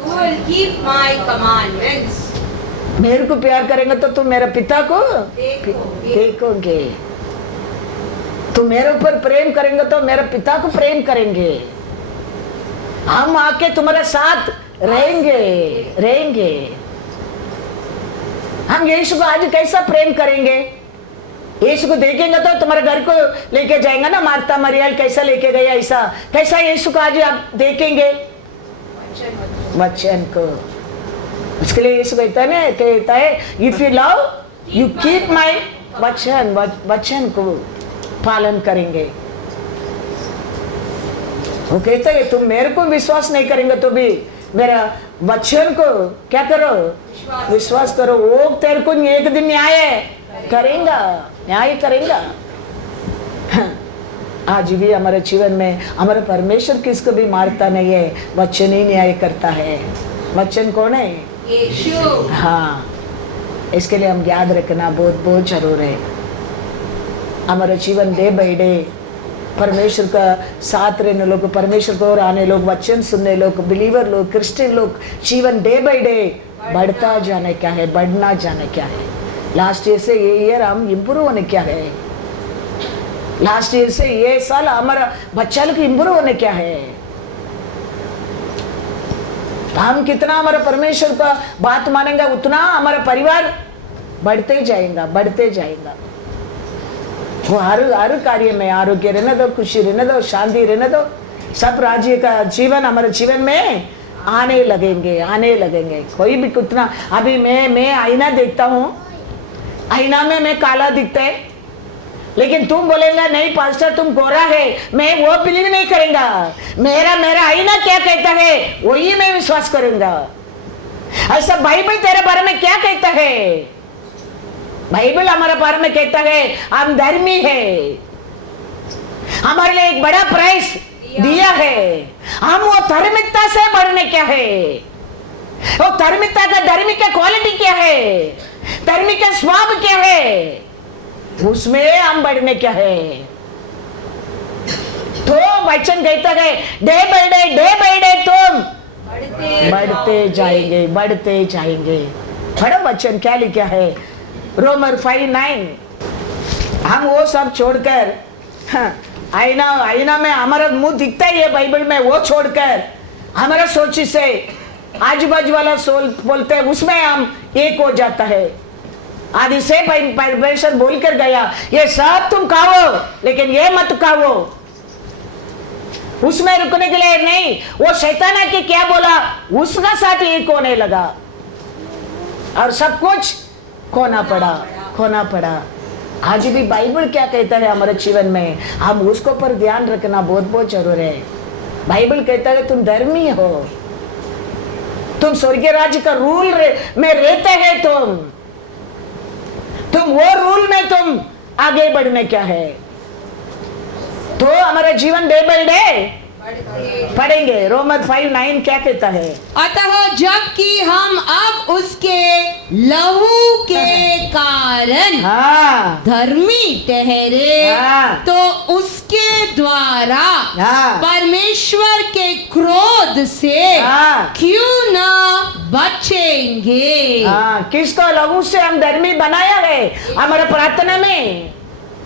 You will keep my commandments. मेरे को प्यार करेंगे तो तुम मेरे पिता को देखोगे। देखोगे। तुम मेरे ऊपर प्रेम करेंगे तो मेरे पिता को प्रेम करेंगे। हम आके तुम्हारे साथ रहेंगे। हम यीशु को आज कैसा प्रेम करेंगे? यीशु को देखेंगे तो तुम्हारे घर को लेके जाएंगे ना, मार्था मरियल कैसा लेके गया, ऐसा कैसा यीशु को आज आप देखेंगे? वचन को। उसके लिए यीशु कहता है if you love you keep my वचन, वचन को पालन करेंगे। वो कहता है तुम मेरे को विश्वास नहीं करेंगे तो भी मेरा वचन को क्या करो? विश्वास करो। वो तेरे को एक दिन न्याय करेगा, न्याय करेगा। आज भी हमारे जीवन में हमारा परमेश्वर किसको भी मारता नहीं है, वचन ही न्याय करता है। वचन कौन है? यीशु। हाँ, इसके लिए हम याद रखना बहुत बहुत जरूर है। हमारा जीवन डे बाय डे परमेश्वर का साथ रहने लोग, परमेश्वर को और आने लोग, वचन सुनने लोग, बिलीवर लोग, क्रिश्चियन लोग, जीवन डे बाय डे बढ़ता जाने क्या है, बढ़ना जाने क्या है। लास्ट ईयर से ये ईयर हम इम्प्रूव होने क्या है, लास्ट ईयर से ये साल हमारा बच्चा लोग इम्प्रूव होने क्या है। हम कितना हमारा परमेश्वर का बात मानेंगे उतना हमारा परिवार बढ़ते जाएगा, बढ़ते जाएगा। वो हर कार्य में आरोग्य रहने दो, खुशी रहने दो, शांति रहने दो, सब राज्य का जीवन हमारे जीवन में आने लगेंगे, आने लगेंगे। कोई भी कितना, अभी मैं आईना देखता हूँ, आईना में मैं काला दिखता है, लेकिन तुम बोलेगा नहीं पास्टर तुम गोरा है, मैं वो बिलीव नहीं करेंगा। मेरा आईना क्या कहता है वही मैं विश्वास करूंगा। ऐसा बाइबल तेरे बारे में क्या कहता है? बाइबल हमारे बारे में कहता है हम धर्मी है, हमारे लिए एक बड़ा प्राइस दिया है। हम वो धार्मिकता से बढ़ने क्या है, वो धार्मिकता का धर्मी का क्वालिटी क्या है, धर्मी का स्वभाव क्या है, उसमें हम बढ़ने क्या है। तो वचन कहता है डे बाय डे तुम बढ़ते जाएंगे, बढ़ते जाएंगे। बड़ा वचन क्या लिखा है रोमर 5:9। हम वो सब छोड़कर, आईना में हमारा मुंह दिखता ही है बाइबल में, वो छोड़कर हमारा सोच से आजू बाजू वाला सोल बोलते हैं उसमें हम एक हो जाता है। आदि से परमेश्वर बोल कर गया ये सब तुम खाओ लेकिन ये मत खाओ, उसमें रुकने के लिए नहीं। वो शैतान आके क्या बोला उसका साथ एक होने लगा और सब कुछ खोना पड़ा। आज भी बाइबल क्या कहता है हमारे जीवन में, हम उसको पर ध्यान रखना बहुत बहुत जरूरी है। बाइबल कहता है तुम धर्मी हो, तुम स्वर्गीय राज्य का रूल में रहते हैं, तुम वो रूल में तुम आगे बढ़ने क्या है। तो हमारा जीवन डे बाय डे पढ़ेंगे। रोमर 5:9 क्या कहता है, अतः जबकि हम अब उसके लहू के कारण धर्मी ठहरे, तो उसके द्वारा परमेश्वर के क्रोध से क्यों न बचेंगे। किसको लहू से हम धर्मी बनाया है? हमारा प्रार्थना में,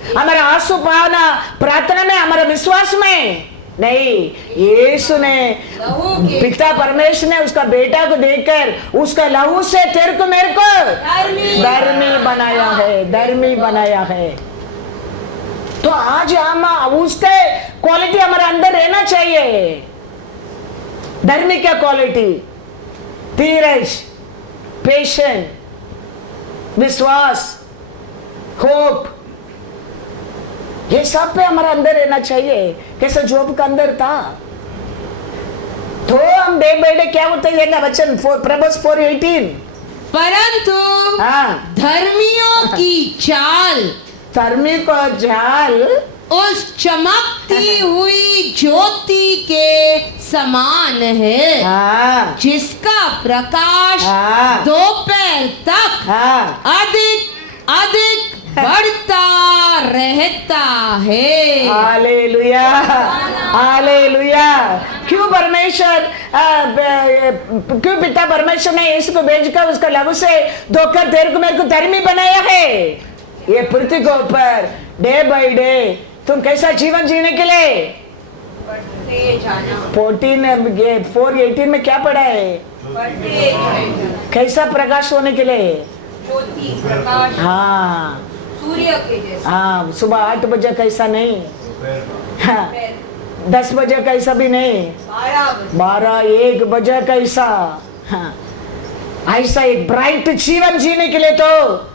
हमारा आंसू बहाना प्रार्थना में, हमारा विश्वास में नहीं। यीशु ने पिता परमेश्वर ने उसका बेटा को देकर उसका लहू से तेरे को मेरे को धर्मी बनाया है। तो आज हम उसके क्वालिटी हमारे अंदर रहना चाहिए। धर्मी क्या क्वालिटी? धीरज, पेशेंस, विश्वास, होप, ये सब पे हमारा अंदर रहना चाहिए। कैसे जॉब का अंदर था। तो हम डे बाय डे क्या होता है वचन प्रभुस 4:18, परंतु धर्मियों की चाल, धर्मी को जाल उस चमकती हुई ज्योति के समान है, जिसका प्रकाश दोपहर तक अधिक बढ़ता रहता है। Hallelujah, hallelujah. क्यों पिता परमेश्वर ने यीशु को भेजकर उसका लहू से धोकर तेरे को मेरे को धर्मी बनाया है। ये पृथ्वी के ऊपर डे बाय डे तुम कैसा जीवन जीने के लिए 4:18 में क्या पढ़ा है? कैसा प्रकाश होने के लिए? सूर्य के जैसा। सुबह 8 बजे कैसा नहीं, 10 बजे कैसा भी नहीं, 12-1 बजे कैसा। ऐसा एक ब्राइट जीवन जीने के लिए तो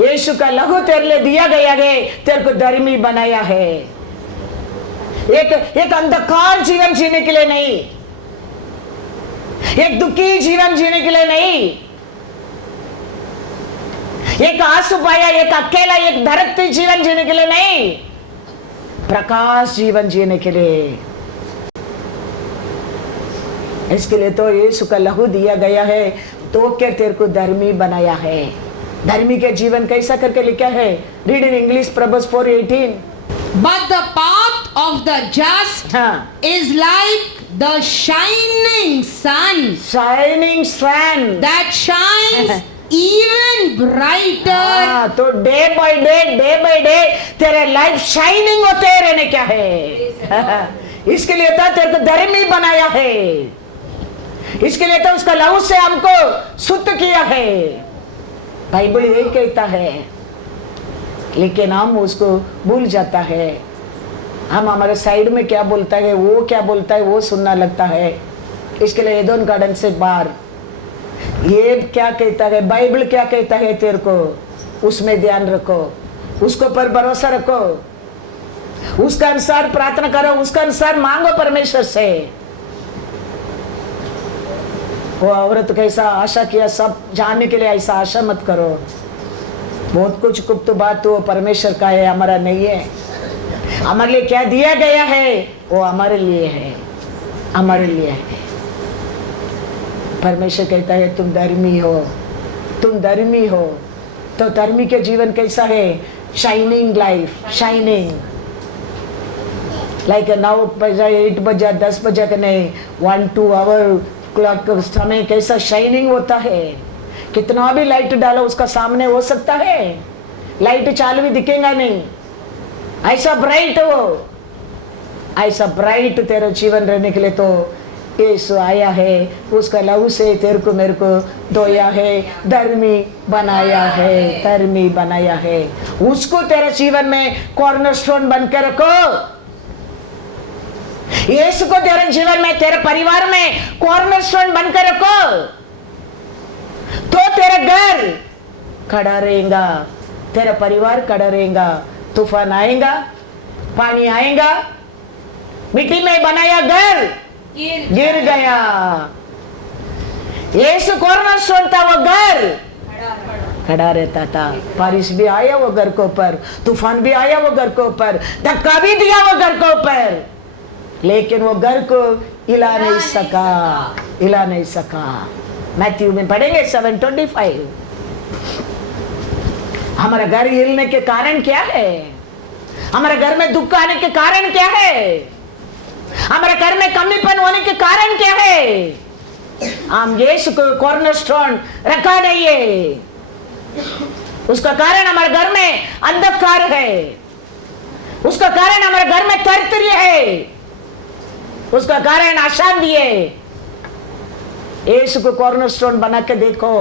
यीशु का लहू तेरे लिए दिया गया है, तेरे को धर्मी बनाया है। एक अंधकार जीवन जीने के लिए नहीं, एक दुखी जीवन जीने के लिए नहीं, एक आंसू पाया, एक अकेला, एक धरती जीवन जीने के लिए नहीं, प्रकाश जीवन जीने के लिए। इसके लिए तो यीशु का लहू दिया गया है, तो क्या तेरे को धर्मी बनाया है। धर्मी के जीवन कैसा करके लिखा है? Read in English Proverbs 4:18, but the path of the just is like the shining sun that shines even brighter। तो डे बाय डे तेरे लाइफ शाइनिंग होते रहने क्या है। इसके लिए तो तेरे को धर्मी बनाया है, इसके लिए तो उसका लहू से हमको शुद्ध किया है। बाइबल यही कहता है, लेकिन हम उसको भूल जाता है। हम हमारे साइड में क्या बोलता है, वो क्या बोलता है, वो सुनना लगता है। इसके लिए एदोन गार्डन से बाहर ये क्या कहता है, बाइबल क्या कहता है, तेरे को उसमें ध्यान रखो, उसको पर भरोसा रखो, उसका अनुसार प्रार्थना करो, उसका अनुसार मांगो परमेश्वर से। वो औरत कैसा आशा किया सब जानने के लिए, ऐसा आशा मत करो। बहुत कुछ गुप्त बात तो परमेश्वर का है, हमारा नहीं है। हमारे लिए क्या दिया गया है वो हमारे लिए है, हमारे लिए है। परमेश्वर कहता है तुम धर्मी हो, तुम धर्मी हो। तो धर्मी के जीवन कैसा है? शाइनिंग लाइफ, शाइनिंग लाइक 9 बजे 8 बजे 10 बजे का नहीं, 1-2 आवर क्लॉक समय कैसा शाइनिंग होता है। कितना भी लाइट डालो उसका सामने हो सकता है, लाइट चालू भी दिखेगा नहीं, ऐसा ब्राइट हो। ऐसा ब्राइट तेरा जीवन रहने के लिए तो यीशु आया है, उसका लहू से तेरे को मेरे को धोया है, धर्मी बनाया है, धर्मी बनाया है। उसको तेरे जीवन में कॉर्नरस्टोन बनकर रखो। यीशु को तेरे जीवन में, तेरे परिवार में कॉर्नरस्टोन बनकर रखो, तो तेरा घर खड़ा रहेगा, तेरा परिवार खड़ा रहेगा। तूफान आएगा, पानी आएगा, मिट्टी में बनाया घर गिर गया। यीशु कॉर्नरस्टोन था, वो घर खड़ा रहता था। बारिश भी आया वो घर के ऊपर, तूफान भी आया वो घर के ऊपर, धक्का भी दिया वो घर के ऊपर, लेकिन वो घर को हिला नहीं सका, हिला नहीं सका। मैथ्यू में पढ़ेंगे 7:25। हमारा घर हिलने के कारण क्या है? हमारे घर में दुख आने के कारण क्या है? हमारे घर में कमीपन होने के कारण क्या है? हम यीशु को कॉर्नरस्टोन रखा नहीं है, उसका कारण हमारे घर में अंधकार है, उसका कारण हमारे घर में तरतरी है, उसका कारण अशांति है। यीशु को कॉर्नरस्टोन बना के देखो।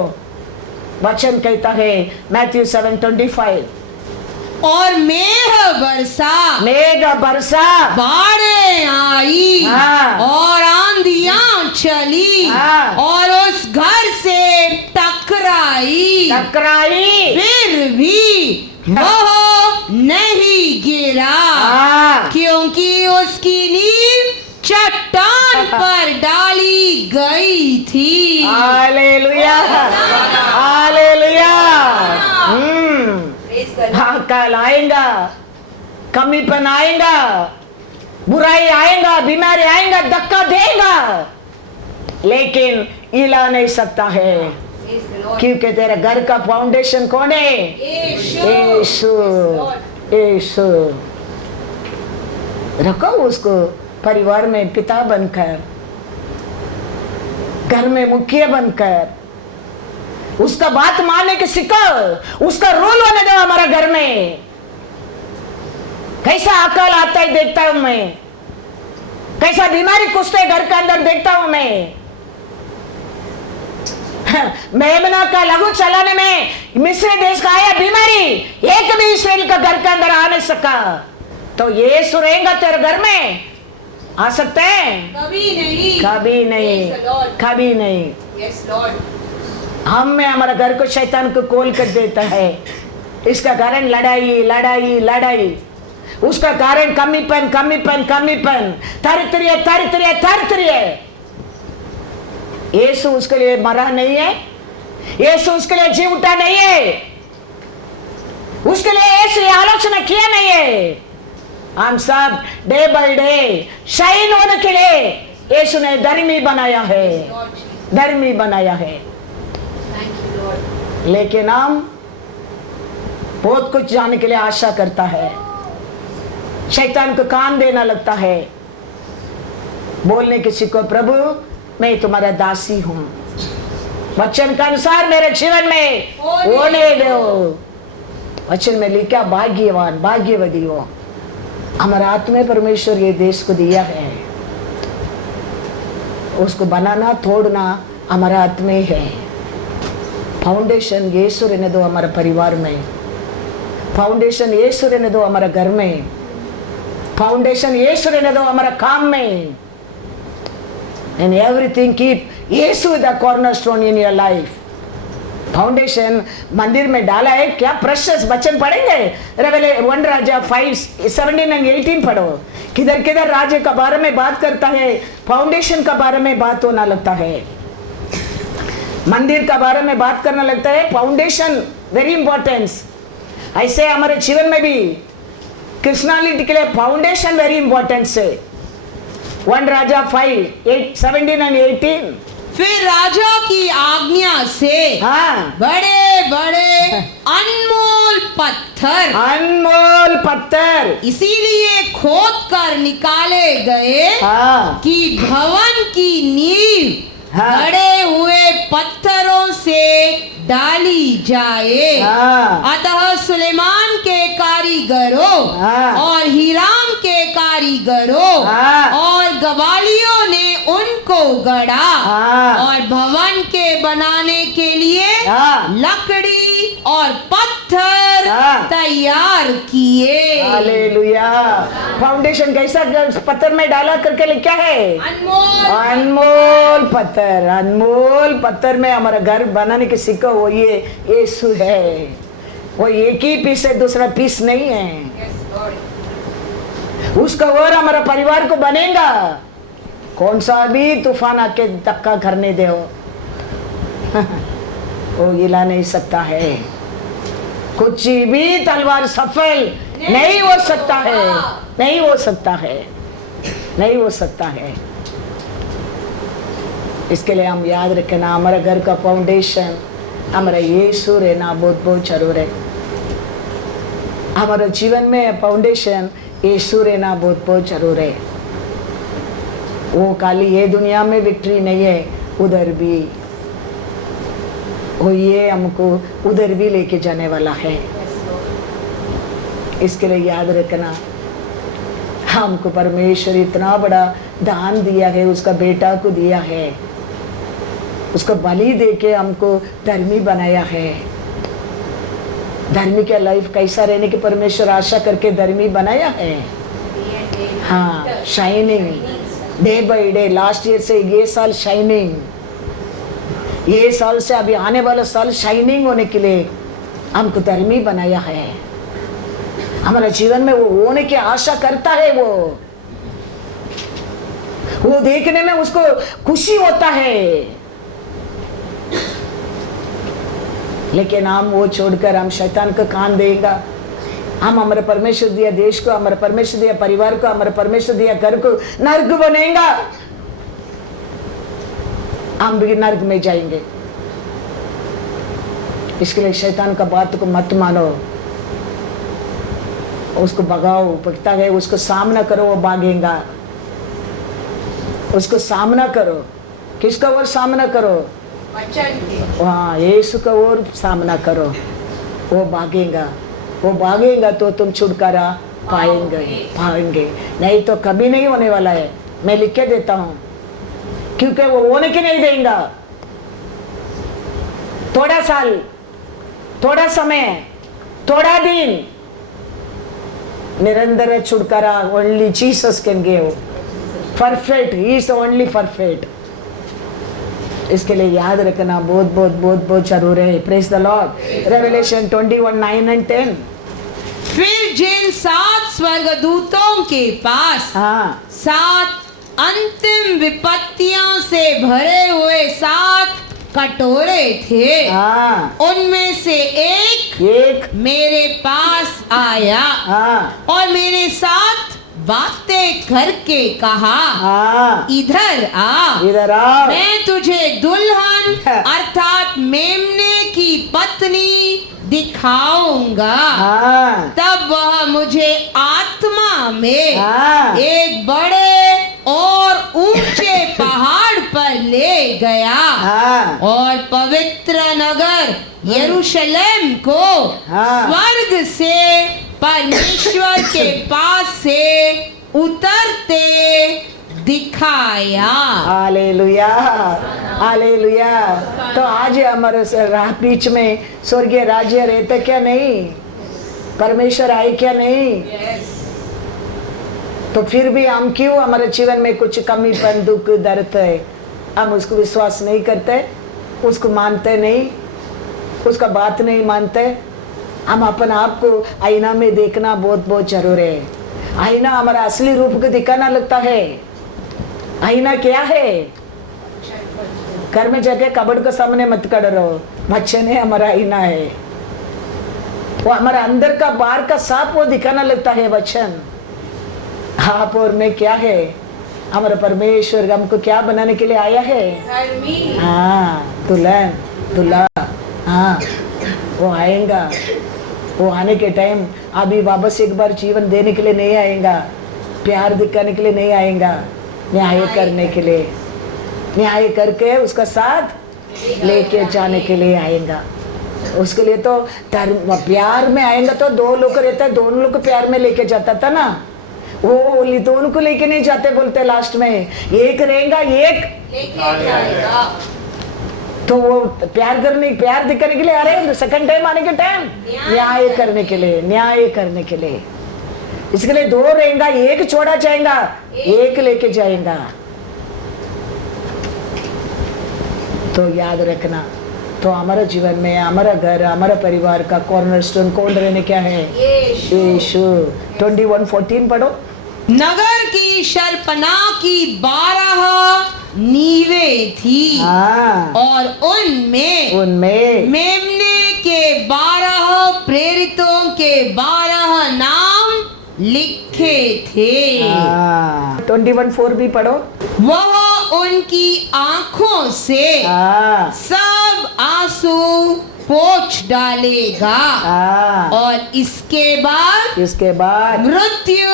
वचन कहता है मैथ्यू 7:25, और मेघ बरसा, बाढ़ें आई, और आंधियां चली, और उस घर से टकराई, फिर भी वह नहीं गिरा, क्योंकि उसकी नींव चट्टान पर डाली गई थी। Hallelujah, hallelujah. अकाल आएगा, कमीपन आएगा, बुराई आएगा, बीमारी आएगा, धक्का देगा, लेकिन हिला नहीं सकता है, क्योंकि तेरा घर का फाउंडेशन कौन है? यीशु। यीशु रखो उसको परिवार में पिता बनकर, घर में मुखिया बनकर, उसका बात मानने के सीखो, उसका रोल होने दो हमारा घर में। कैसा अकाल आता है देखता हूं मैं, कैसा बीमारी कुछते घर के अंदर देखता हूं मैं। मेमना का लघु चलाने में मिस्र देश का आया बीमारी, एक भी इस्राएल का घर के अंदर आ नहीं सका, तो ये सुरेंगा तेरे घर में आ सकते हैं? कभी नहीं, कभी नहीं, कभी नहीं। हम में हमारा घर को शैतान को खोल कर देता है, इसका कारण लड़ाई लड़ाई लड़ाई, उसका कारण कमीपन कमीपन कमीपन, तरतरिये तरतरिये तरतरिये। यीशु उसके लिए मरा नहीं है, यीशु उसके लिए जी उठा नहीं है, उसके लिए यीशु आलोचना किया नहीं है। हम सब डे बाय डे शाइन होने के लिए यीशु ने धर्मी बनाया है, धर्मी बनाया है। लेकिन हम बहुत कुछ जानने के लिए आशा करता है, शैतान को कान देना लगता है, बोलने किसी को प्रभु मैं तुम्हारा दासी हूं, वचन के अनुसार मेरे जीवन में होने दो। वचन में लिखा भाग्यवान भाग्यवती हो। हमारा आत्मा परमेश्वर ये देश को दिया है, उसको बनाना तोड़ना हमारा आत्मा है। फाउंडेशन यीशु रहने दो हमारे परिवार में, फाउंडेशन यीशु रहने दो हमारे घर में, फाउंडेशन यीशु रहने दो हमारा काम में। And everything keep Yeshu the cornerstone in your life. Foundation मंदिर में डाला है, क्या प्रेशियस वचन पढ़ेंगे। रेवेले 1 राजा 5:17 और 18 पढ़ो। किधर किधर राज्य का बारे में बात करता है, फाउंडेशन का बारे में बात होना लगता है, मंदिर का बारे में बात करना लगता है। Foundation very importance. ऐसे हमारे जीवन में भी क्रिश्चियनिटी के लिए फाउंडेशन वेरी इंपॉर्टेंस है। 1 राजा 5:17 और 18। फिर राजा की आज्ञा से बड़े बड़े अनमोल पत्थर इसीलिए खोद कर निकाले गए कि भवन की नींव गड़े हुए पत्थरों से डाली जाए। अतः सुलेमान के कारीगरों और हीराम के कारीगरों और गवालियों ने उनको गढ़ा हाँ। और भवन के बनाने के लिए हाँ। लकड़ी और पत्थर हाँ। तैयार किए। हालेलुया। फाउंडेशन कैसा पत्थर में डाला करके क्या है? अनमोल अनमोल पत्थर। अनमोल पत्थर में हमारा घर बनाने की सीखो, वो ये यीशु है। वो एक ही पीस है, दूसरा पीस नहीं है। उसका और हमारा परिवार को बनेगा। कौन सा भी तूफान आके धक्का करने दे वो हिला नहीं सकता है। कुछ भी तलवार सफल नहीं हो सकता है, नहीं हो सकता है, नहीं हो सकता है। इसके लिए हम याद रखना, हमारा घर का फाउंडेशन हमारा यीशु रहना बहुत बहुत जरूर है। हमारे जीवन में फाउंडेशन यीशु रहना बहुत बहुत जरूर है। वो खाली ये दुनिया में विक्ट्री नहीं है, उधर भी वो ये हमको उधर भी लेके जाने वाला है। इसके लिए याद रखना, हमको परमेश्वर इतना बड़ा दान दिया है, उसका बेटा को दिया है, उसको बलि देके हमको धर्मी बनाया है। धर्मी का लाइफ कैसा रहने की परमेश्वर आशा करके धर्मी बनाया है। हाँ, shining day by day. Last year से ये साल शाइनिंग, ये साल से अभी आने वाला साल शाइनिंग होने के लिए हमको धर्मी बनाया है। हमारे जीवन में वो होने की आशा करता है। वो देखने में उसको खुशी होता है। लेकिन हम वो छोड़कर हम शैतान को कान देगा। हम हमारे परमेश्वर दिया देश को, हमारे परमेश्वर दिया परिवार को, हमारे परमेश्वर दिया घर को नर्क बनेगा। हम भी नर्क में जाएंगे। इसके लिए शैतान का बात को मत मानो, उसको भगाओ। पकता है उसको सामना करो, वो भागेगा। उसको सामना करो। किसका और सामना करो? हाँ, यीशु का और सामना करो, वो भागेगा। वो भागेगा तो तुम छुटकारा पाएंगे। नहीं तो कभी नहीं होने वाला है। मैं लिख के देता हूँ, क्योंकि वो होने के नहीं देगा। थोड़ा साल, थोड़ा समय, थोड़ा दिन, निरंतर छुटकारा only Jesus can give. Perfect, he is only perfect. इसके लिए याद रखना बहुत बहुत बहुत बहुत जरूर है। Praise the Lord. Revelation 21:9 and 10। फिर जिन 7 स्वर्गदूतों के पास हाँ, 7 अंतिम विपत्तियों से भरे हुए 7 कटोरे थे, हाँ, उनमें से एक मेरे पास आया हाँ, और मेरे साथ बातें करके कहा, हाँ, इधर आ, इधर आ, मैं तुझे दुल्हन अर्थात मेमने की पत्नी दिखाऊंगा। हाँ, तब वह मुझे आत्मा में हाँ, एक बड़े और ऊंचे पहाड़ पर ले गया हाँ, और पवित्र नगर यरूशलेम को हाँ, स्वर्ग से परमेश्वर के पास से उतरते दिखाया। Hallelujah, hallelujah. तो आज हमारे बीच में स्वर्गीय राज्य रहता क्या नहीं? परमेश्वर आए क्या नहीं? तो फिर भी हम क्यों हमारे जीवन में कुछ कमीपन, दुख, दर्द है, हम उसको विश्वास नहीं करते, उसको मानते नहीं, उसका बात नहीं मानते। हम अपन आप को आईना में देखना बहुत बहुत जरूर है। आईना हमारा असली रूप को दिखाना लगता है। आईना क्या है? घर में जाके कबड़ के सामने मत खड़ो, वचन है हमारा आईना है। वो हमारा अंदर का बाहर का साफ वो दिखाना लगता है वचन। आप और मैं क्या है? हमारा परमेश्वर हमको क्या बनाने के लिए आया है? हाँ, दुल्हन, दूल्हा। हाँ, वो आएगा। वो आने के टाइम अभी वापस एक बार जीवन देने के लिए नहीं आएगा, प्यार दिखाने के लिए नहीं आएगा, न्याय करने के लिए, न्याय करके उसका साथ लेके जाने के लिए आएगा। उसके लिए तो प्यार में आएगा। तो 2 लोग रहता है, दोनों लोग को प्यार में लेके जाता था ना। वो तो उनको लेके नहीं जाते, बोलते लास्ट में एक रहेगा एक लेके जाएगा। तो वो प्यार दिखाने के लिए आ रहे हैं, सेकंड टाइम आने के टाइम न्याय करने के लिए। इसके लिए दो रहेगा, एक छोड़ा जाएगा, एक लेके जाएगा। तो याद रखना, तो हमारा जीवन में हमारा घर, हमारा परिवार का कॉर्नरस्टोन कौन रहने क्या है? यीशु। 21:14 पढ़ो। नगर की शर्पनाह की 12 नींवें थी और उनमें मेमने के 12 प्रेरितों के 12 नाम लिखे थे। 21:4 भी पढ़ो। वह उनकी आंखों से सब आंसू पोंछ डालेगा और इसके बाद मृत्यु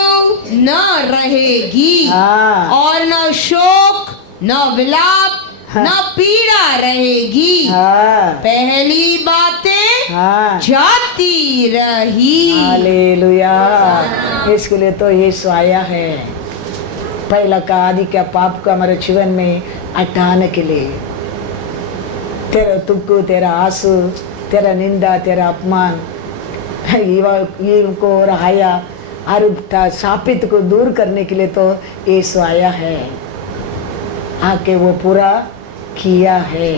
न रहेगी और न शोक, न विलाप, न पीड़ा रहेगी। पहली बातें जाती रही। हालेलुया। इसके लिए तो यीशु आया है, पहला का आदि का पाप को हमारे जीवन में हटाने के लिए। तेरा दुख, तेरा आंसू, तेरा निंदा, तेरा अपमान, को और हाया आरुपता शापित को दूर करने के लिए तो यीशु आया है, आके वो पूरा किया है।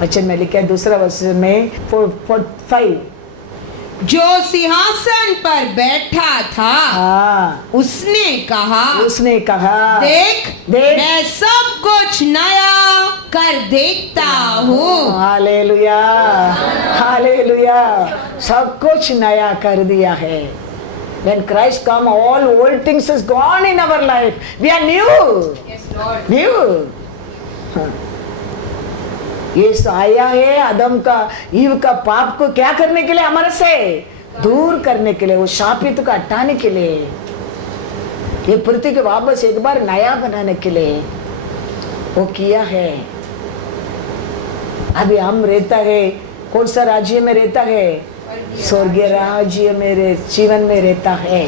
वचन में लिखा है दूसरा वचन में 4:5, जो सिंहासन पर बैठा था उसने कहा देख मैं सब कुछ नया कर देखता हूँ। Hallelujah, hallelujah. सब कुछ नया कर दिया है। When Christ come, all old things is gone in our life. We are new. Yes, Lord. New. ये आया है आदम का, ईव का पाप को क्या करने के लिए? हमारे से दूर करने के लिए, वो शापित को हटाने के लिए, ये पृथ्वी को वापस एक बार नया बनाने के लिए वो किया है। अभी हम रहता है कौन सा राज्य में रहता है? स्वर्गीय राज्य मेरे जीवन में रहता है।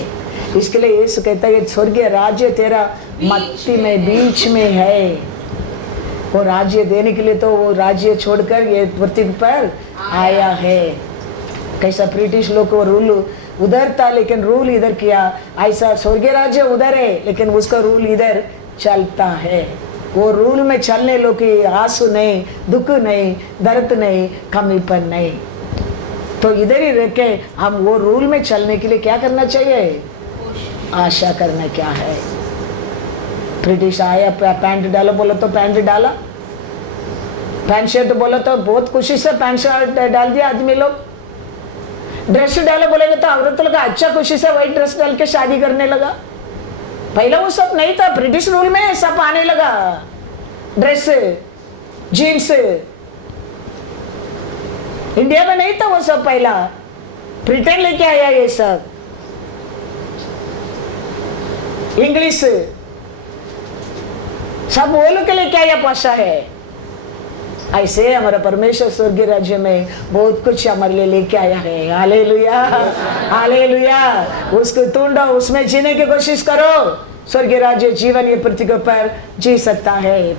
इसके लिए यीशु कहता है स्वर्गीय राज्य तेरा मत्ती में बीच में है। वो राज्य देने के लिए तो वो राज्य छोड़कर ये पृथ्वी पर आया है। कैसा ब्रिटिश लोग को रूल उधर था लेकिन रूल इधर किया, ऐसा स्वर्गीय राज्य उधर है लेकिन उसका रूल इधर चलता है। वो रूल में चलने लोग की आंसू नहीं, दुख नहीं, दर्द नहीं, कमीपन नहीं। तो इधर ही रह के हम वो रूल में चलने के लिए क्या करना चाहिए? आशा करना क्या है? ब्रिटिश आया, पैंट डालो बोला तो पैंट डाला, पैंट शर्ट बोला तो बहुत खुशी से पैंट शर्ट डाल दिया आदमी लोग। ड्रेस डालो बोलेंगे तो औरत लोग अच्छा खुशी से व्हाइट ड्रेस डाल के शादी करने लगा। पहला वो सब नहीं था, ब्रिटिश रूल में सब आने लगा, ड्रेस, जीन्स। इंडिया में नहीं था वो सब, पहला ब्रिटेन लेके आया ये सब, इंग्लिश सब वो लोग के लेके आया भाषा है। ऐसे हमारा परमेश्वर स्वर्गीय राज्य में बहुत कुछ हमारे लिए लेके आया है। Hallelujah, hallelujah. उसको ढूंढो, उसमें जीने की कोशिश करो। स्वर्गीय राज्य जीवन ये पृथ्वी पर जी सकता है।